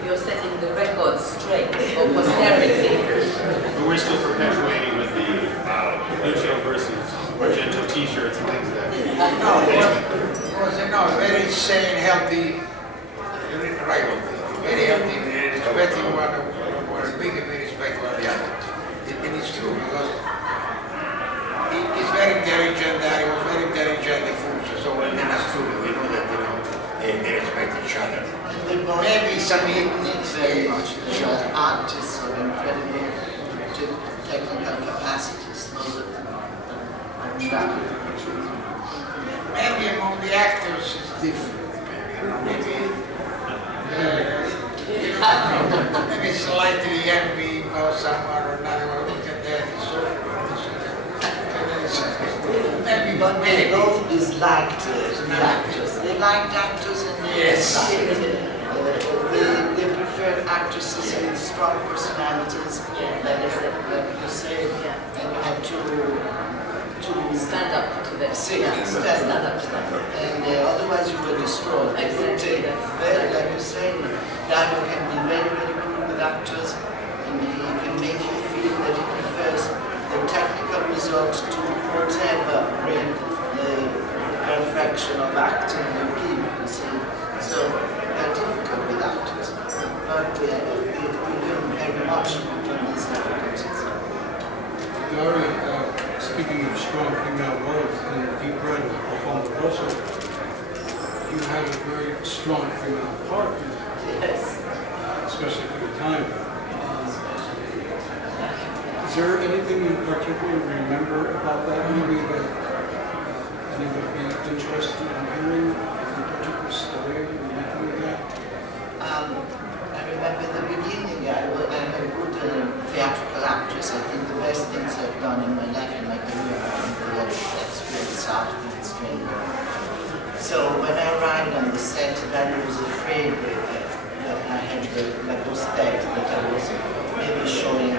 You're setting the record straight for posterity. But we're still perpetuating with the Lucio versus Argento t-shirts and things of that. No, it was very sane, healthy rivalry. Very healthy, respecting one big and very respectful of the other. And it's true because he's very intelligent, he was very intelligent, the Fulcio, so when they're not stupid, we know that they respect each other. Maybe some needs very much. They are artists of incredible technical capacities. Maybe among the actors it's different. Maybe slightly envy or someone or another. Look at that, it's so maybe, But they both disliked the actors. They liked actors and they disliked. They preferred actresses with strong personalities, like you say, and you had to Stand up to them. stand up. to them. And otherwise you were destroyed. Exactly. Very, like you said, Dario can be very, very good with actors, and he can make you feel that he prefers the technical result to whatever real perfection of acting you give, you see. So they're difficult with actors. But we learn very much between these difficulties. Dario, speaking of strong female roles in Deep Red or Ponderosa, you have a very strong female part, Yes. especially for the time. Is there anything in particular you remember about that movie that anyone would be interested in hearing? Any particular story or anything like that? I remember in the beginning, I'm a good theatrical actress. I think the best things I've done in my life and my career are in theater. That's really something that's strange. So when I arrived on the set, I was afraid that I had the prospect that I was maybe showing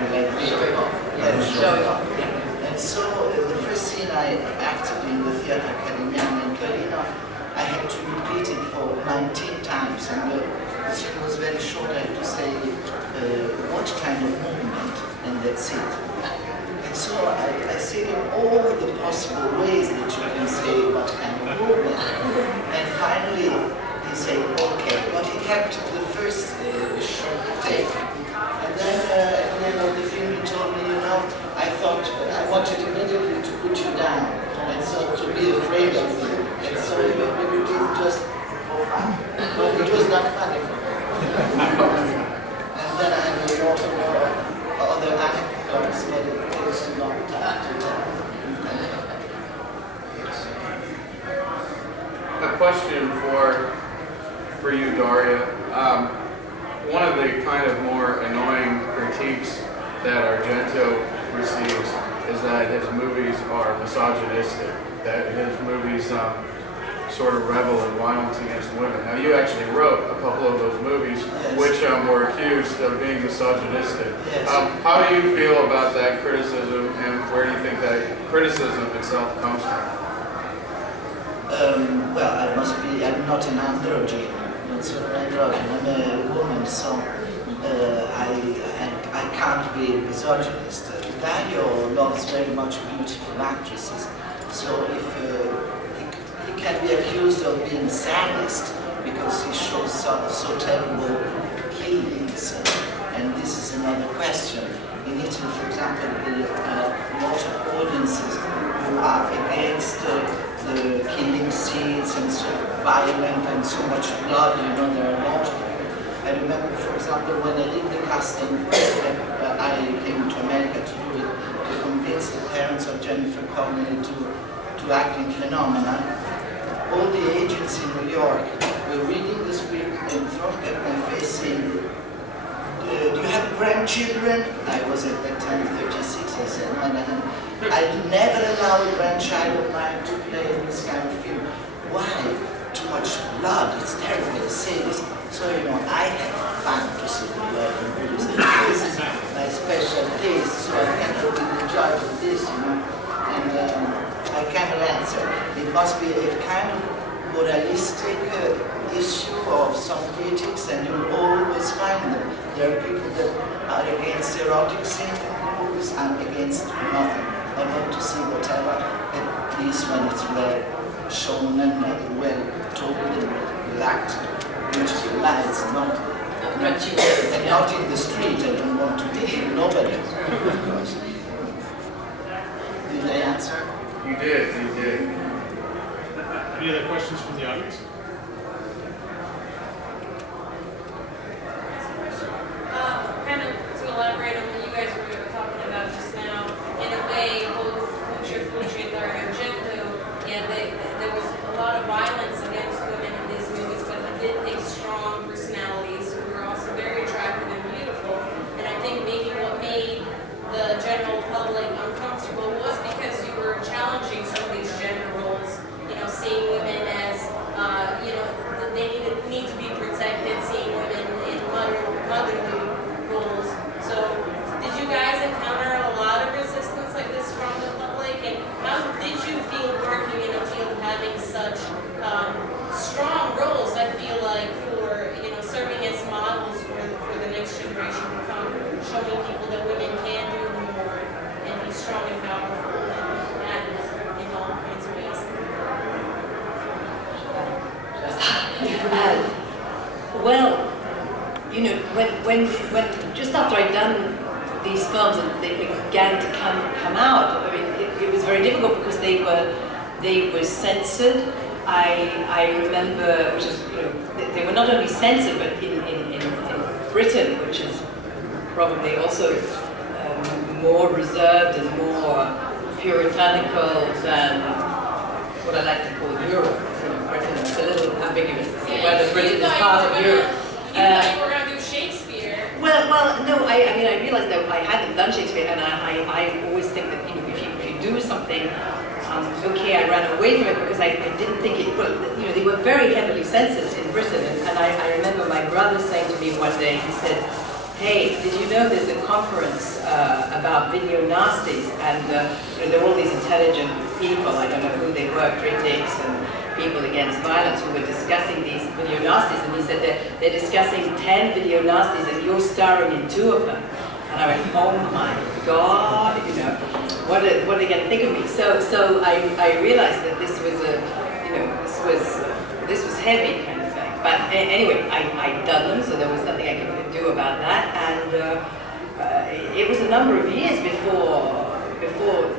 showing off. And so the first scene I acted in the Theatre Academiano in Torino, I had to repeat it for 19 times, and the scene was very short. I had to say what kind of movement, and that's it. And so I said in all the possible ways that you can say what kind of movement. And finally, he said, okay, but he kept the first short take. And then at the end of the film, he told me, I thought I wanted immediately to put you down, and so to be afraid of you. And so we did just for fun. But it was not funny for me. And then I had a lot of other anecdotes, but it takes too long time to tell. A question for you, Daria. One of the kind of more annoying critiques that Argento receives is that his movies are misogynistic, that his movies sort of revel in violence against women. Now, you actually wrote a couple of those movies, Yes. which were accused of being misogynistic. Yes. How do you feel about that criticism, and where do you think that criticism itself comes from? Well, I'm not an androgen, I'm a woman, so I can't be a misogynist. Dario loves very much beautiful actresses, so if he can be accused of being sadist because he shows so terrible killings, and this is another question. In Italy, for example, there are a lot of audiences who are against the killing scenes and so violent and so much blood, there are a lot of them. I remember, for example, when I did the casting, I came to America to do it, to convince the parents of Jennifer Connelly to act in Phenomena. All the agents in New York were reading the script and throwing at my face saying, do do you have grandchildren? I was at that time 36. I said, no, no, no. I never allow a grandchild of mine to play in this kind of film. Why? Too much blood. It's terrible. They say this. So, you know, I have fun to see the blood and movies. This is my special taste, so I cannot be the judge of this, you know. And I cannot answer. It must be a kind of moralistic issue of some critics, and you'll always find them. There are people that are against erotic scenes in movies. I'm against nothing. I want to see whatever, at least when it's well shown and well told and well acted. Beautiful lights, not in the street. I don't want to be nobody, of course. Did I answer? You did. Any other questions from the audience? Kind of to elaborate on what you guys were talking about just now, in a way, both Lucio Fulci and Dario Argento, yeah, there was a lot of violence against women in these movies, but they did take strong personalities who were also very attractive and beautiful. And I think maybe what made the general public uncomfortable was because you were challenging some of these gender roles, you know, seeing women as, you know, they need to be protected, seeing women in motherly roles. So, did you guys encounter a lot of resistance like this from the public? And how did you feel working in a field having such strong roles, I feel like, for, you know, serving as models for the next generation to come, showing people that women can do more and be strong and powerful and in all kinds of ways? Well, you know, when just after I'd done these films and they began to come out, I mean, it was very difficult because they were censored. I remember, which is, you know, they were not only censored, but in Britain, which is probably also more reserved and more puritanical than what I like to call Europe. You know, Britain is a little ambiguous to say whether Britain is part of Europe. You thought you were going to do Shakespeare. Well, no. I mean, I realized that I hadn't done Shakespeare, and I always think that, you know, if you do something, okay, I ran away from it because I didn't think it. Well, you know, they were very heavily censored in Britain, and I remember my brother saying to me one day, he said, "Hey, did you know there's a conference about video nasties?" And you know, there were all these intelligent people, I don't know who they were, critics and people against violence, who were discussing these video nasties. And he said they're discussing 10 video nasties and you're starring in 2 of them. And I went, oh my God, you know, what are they going to think of me? So I realized that this was this was heavy kind of thing. But anyway, I'd done them, so there was nothing I could do about that. And it was a number of years before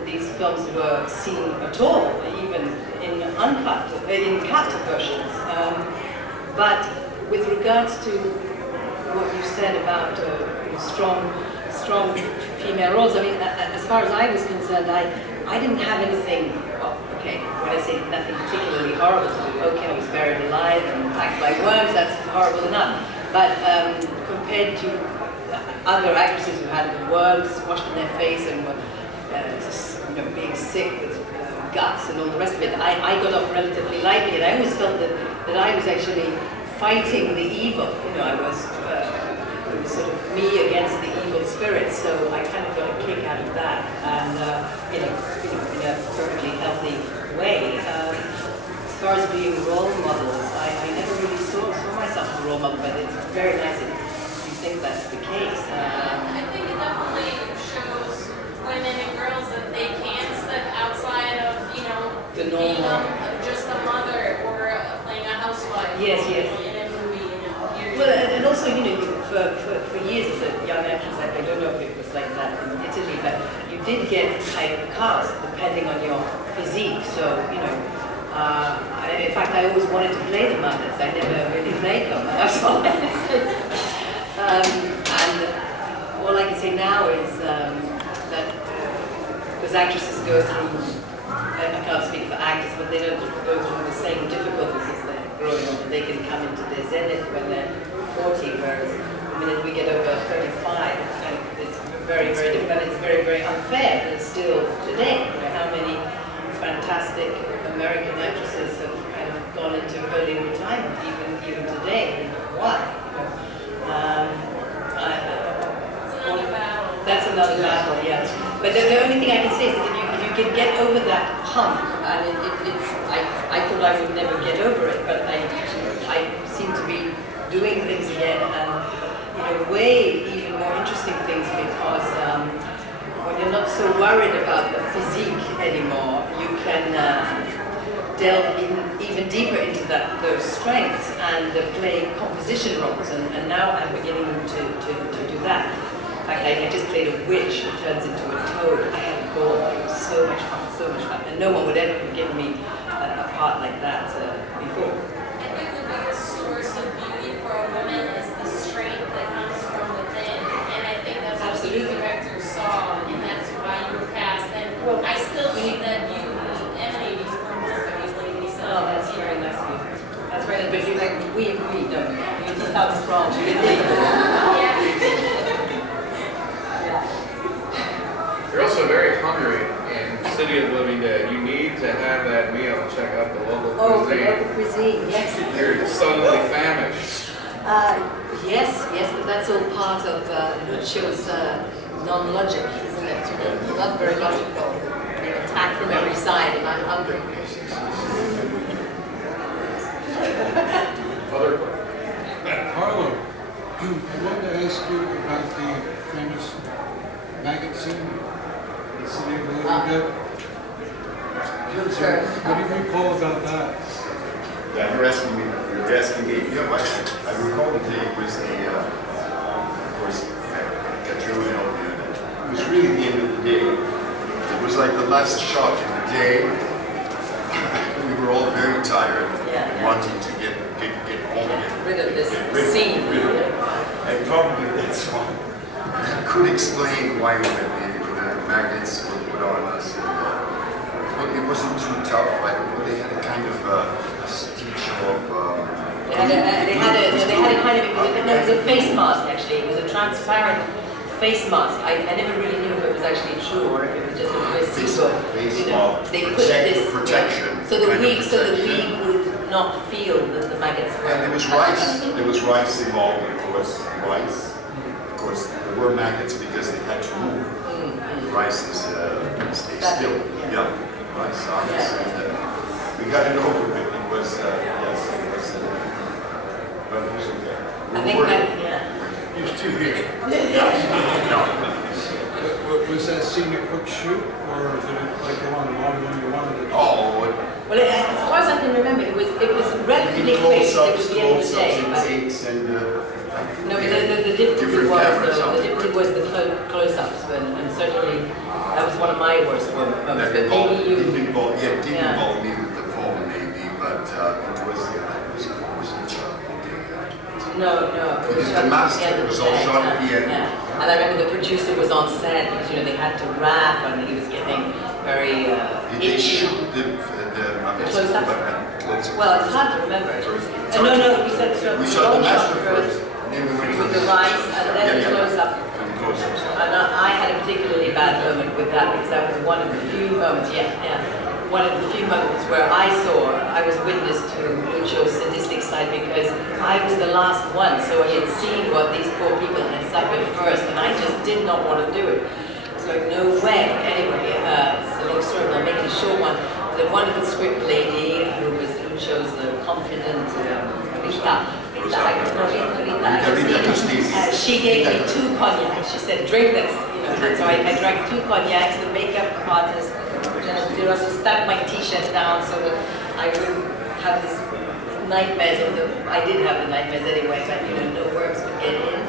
these films were seen at all, even in cut versions. But with regards to what you said about strong female roles, I mean, as far as I was concerned, I didn't have anything. Well, okay, when I say nothing particularly horrible to do, okay, I was buried alive and attacked by worms. That's horrible enough. But compared to other actresses who had worms washed in their face and were being sick with guts and all the rest of it, I got off relatively lightly, and I always felt that I was actually fighting the evil. You know, it was sort of me against the evil spirit. So I kind of got a kick out of that, and in a perfectly healthy way. As far as being role models, I never really saw myself as a role model, but it's very nice if you think that's the case. I think it definitely shows women and girls that they can step outside of, The being normal. just a mother or playing a housewife. Yes. In a movie, Well, and also, for years as a young actress, I don't know if it was like that in Italy, but you did get typecast depending on your physique. So, in fact, I always wanted to play the mothers. I never really played them. That's all. And all I can say now is that because actresses go through, I can't speak for actors, but they don't go through the same difficulties as they're growing up. They can come into their zenith when they're 40, whereas the minute we get over 35, and it's very, very different, and it's very, very unfair. But still today, you know, how many fantastic American actresses have kind of gone into early retirement, even today, and why? You know? That's another battle, yeah. But the only thing I can say is that if you can get over that hump, and I thought I would never get over it, but I seem to be doing things again, and in a way, even more interesting things, because when you're not so worried about the physique anymore, you can delve even deeper into those strengths and play composition roles, and now I'm beginning to do that. In fact, I just played a witch who turns into a toad. I had a ball. It was so much fun, and no one would ever have given me a part like that before. I think the biggest source of beauty for a woman is the strength that comes from within, and I think that's what the director saw, and that's why you were cast. And I still see that you emanating from both of these ladies. Oh, that's very nice of you. That's very nice, but you like, we agree, don't we? You just how strong. You're also very hungry in City of Living Dead. You need to have that meal and check out the local Oh, the cuisine. local cuisine, yes. You're suddenly famished. Yes, but that's all part of Lucio's non-logic, isn't it? You're not very logical. You're attacked from every side, and I'm hungry. Other questions? Harlow, I wanted to ask you about the famous maggot scene in the City of the Living Dead. Sure. What do you recall about that? Yeah, you're asking me. Yeah, I recall the day was of course, Katrina, it was really the end of the day. It was like the last shot of the day. We were all very tired and wanting to get home again. Rid of this Rid scene. of it. And probably that's why I could explain why the magnets were put on us. And, it wasn't too tough. They had a kind of stitch of. They had a kind of, it was a face mask actually. It was a transparent face mask. I never really knew if it was actually true or if it was just a placebo. Face mask. They put this protection. so that we would not feel that the maggots were. And there was rice. There was rice involved, of course. Rice. Of course, there were maggots because they had to move. Rice is stay still. Yeah. Rice, obviously. We got it over with. It was yes. It was. But it was okay. I think that, He was too here. Was that scene a quick shoot, or did it like go on longer than you wanted it to? Oh, well, as far as I can remember, it was relatively quick. It was the end of the day. and takes and No, the difficulty cameras was the close-ups, and certainly that was one of my worst moments. But maybe you. didn't involve me with the phone maybe, but it was a job. No. The master was all shot at the end. Yeah. And I remember the producer was on set because they had to wrap, and he was getting very Did they itchy. shoot the close-up? close-up? Well, it's hard to remember. No, we saw the long master shot first. Then we went to with the rice, and then the close-up. The close-ups. And I had a particularly bad moment with that because that was one of the few moments, one of the few moments where I was witness to Lucio's sadistic side because I was the last one, so I had seen what these poor people had suffered first, and I just did not want to do it. It's like, no way. Anyway, it's a long story, but I'll make it a short one. The wonderful script lady who was Lucio's confident she gave me 2 cognacs. She said, drink this. And so I drank 2 cognacs. The makeup artist stuck my t-shirt down so that I wouldn't have this nightmares. I did have the nightmares anyway, but no worms could get in.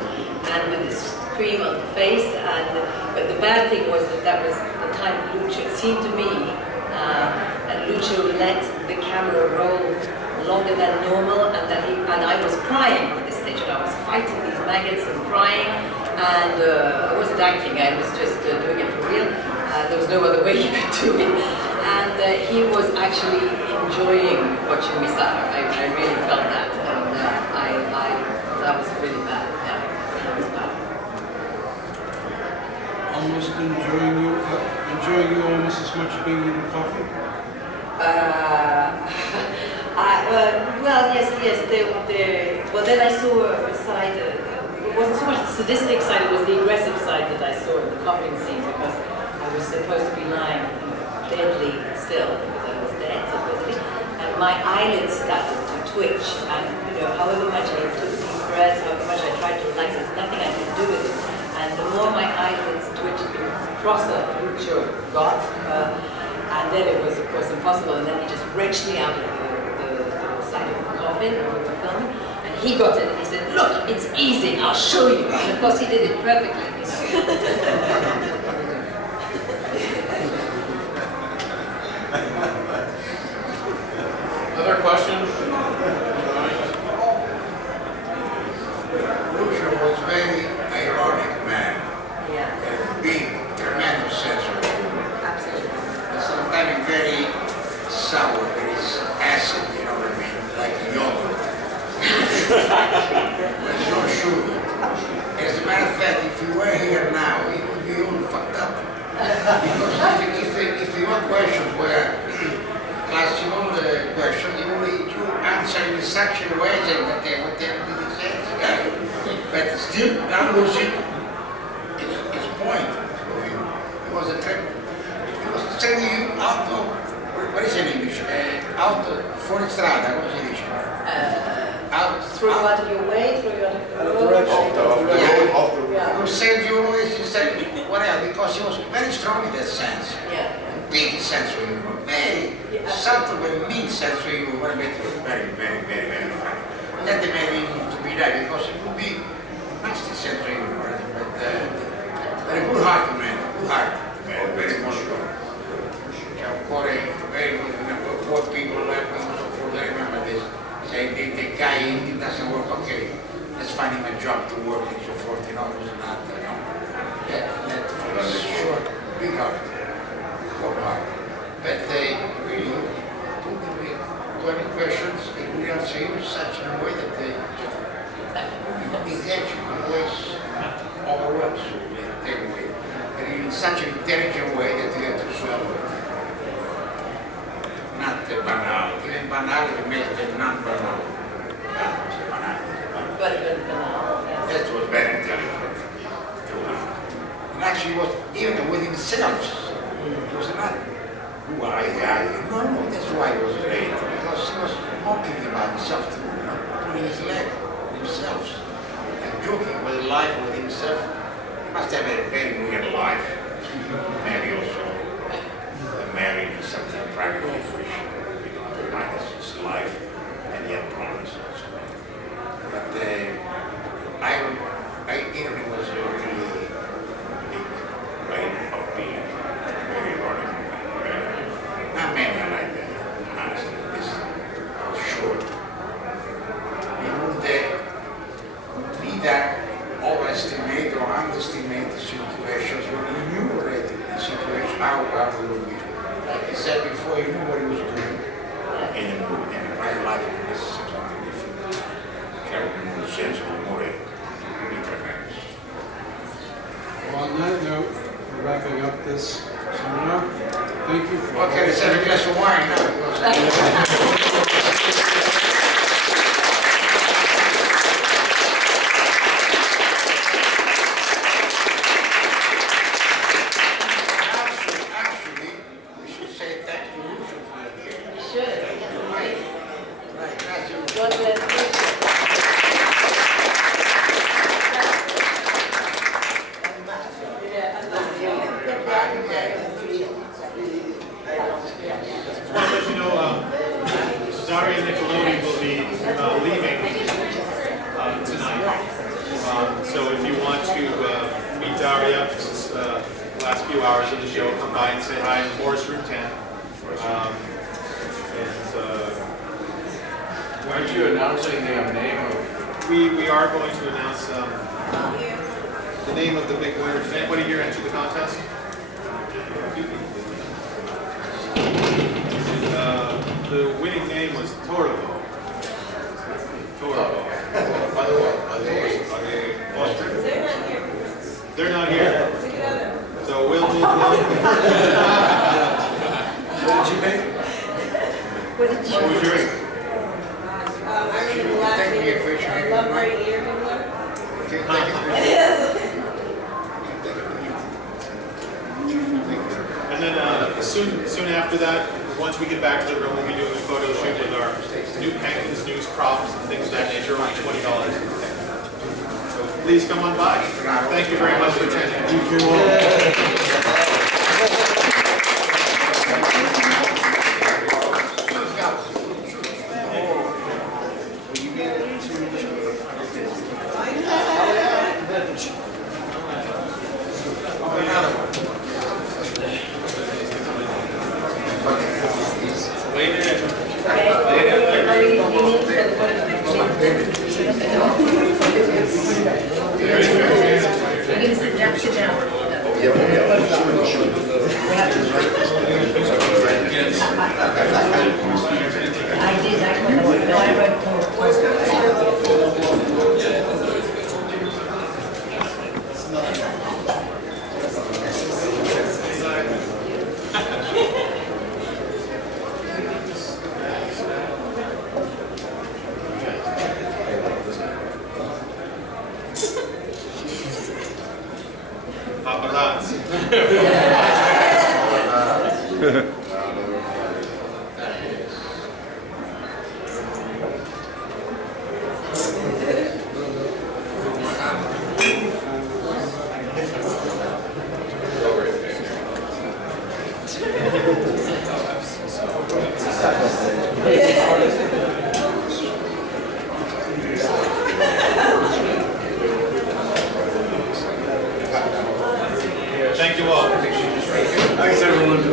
And with this cream on the face. But the bad thing was that was the time Lucio, it seemed to me, that Lucio let the camera roll longer than normal, and I was crying at this stage, and I was fighting these maggots and crying, and I wasn't acting, I was just doing it for real. There was no other way you could do it, and he was actually enjoying watching me suffer. I really felt that, and that was really bad. Yeah. almost enjoying you almost as much being in the coffin? Well, yes. Well, then I saw a side. It wasn't so much the sadistic side; it was the aggressive side that I saw in the coffin scene because I was supposed to be lying deadly still because I was dead supposedly, and my eyelids started to twitch. And however much I took deep breaths, however much I tried to relax, there's nothing I could do with it. And the more my eyelids twitched, the crosser Lucio got. And then it was, of course, impossible. And then he just wrenched me out of the side of the coffin where we were filming. And he got it and he said, "Look, it's easy, I'll show you." And of course, he did it perfectly. Other questions? Lucio was very ironic man, Yeah, a big, tremendous sense of humor. absolutely. But sometimes very sour, very acid, you know what I mean? Like yogurt. With no sugar. As a matter of fact, if you were here now, he would be all fucked up. Because if your questions were classical questions, you only answer in such a way that they would tell you the sense. But still, not losing his point of view. It was a trip. He was sending you out of, what is it in English? Out of, fuori strada, what is it in English? Throw you out of your way, throw you out of your road. He was saying you always, you said, whatever, because he was very strong in that sense. Yeah. Big sense of humor, very subtle but mean sense of humor, very, very, very, very funny. That made him to be that because it would be nasty sense of humor, but a good heart man, very wonderful. Very good, poor people, so forth, I remember this. Say the guy, he doesn't work, okay, let's find him a job to work and so forth, it was not, that was short, big heart. But they really took me 20 questions, they would answer you such in a way that they engage you, always overwhelms you, they take away. And in such an intelligent way that you have to swallow it. Not banal, even banal, it makes it non-banal. But banal, yes. That was very intelligent. And actually, was even with himself. It was not why no, that's why he was great, because he was mocking about himself too, putting his leg on himself, and joking with life with himself. He must have a very weird life, maybe also married or something private which minus his life, and he had problems also. But I it was a really big way of being. Not many are like that, honestly. This was short. You wouldn't neither overestimate or underestimate the situations when you knew already the situation, how it would be. Like I said before, you knew what he was doing in the movie, and my life was something different. Carrying the sense of humor would be tremendous. Well, on that note, we're wrapping up this seminar. Thank you for... Okay, let's have a glass of wine now. Actually, we should say thank you, Lucio, for your gift. Sure. Right, gracias. God bless you. Just want to let you know, Daria Nicolodi will be leaving tonight. So if you want to meet Daria, it's the last few hours of the show, come by and say hi in Forest Room 10. Aren't you announcing the name of? We are going to announce the name of the big winner. Does anybody here enter the contest? The winning name was Torvo. Torvo. They're not here. They're not here. Together. What did you make? What did you? What was yours? I remember the last Take me a year, picture. Love Right Here, remember? Okay, thank you. And then soon after that, once we get back to the room, we'll be doing a photo shoot with our new Hankins news props and things of that nature, only $20. So please come on by. Thank you very much for attending. Thank you all. Thanks, everyone.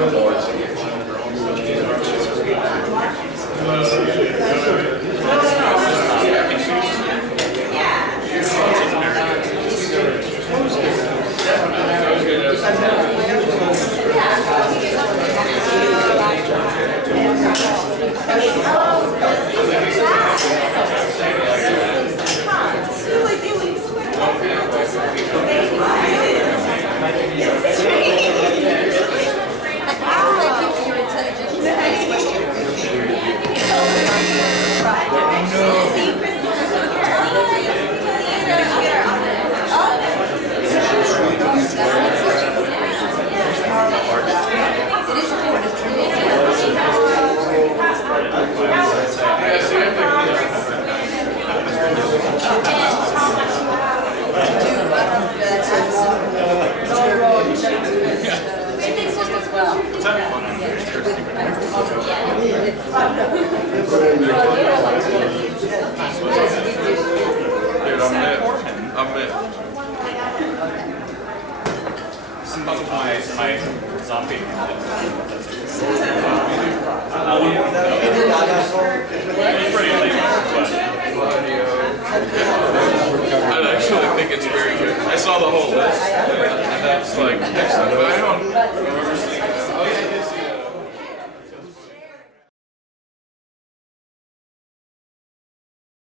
My zombie. It's pretty late, I actually think it's very good. I saw the whole list, and that's like excellent. But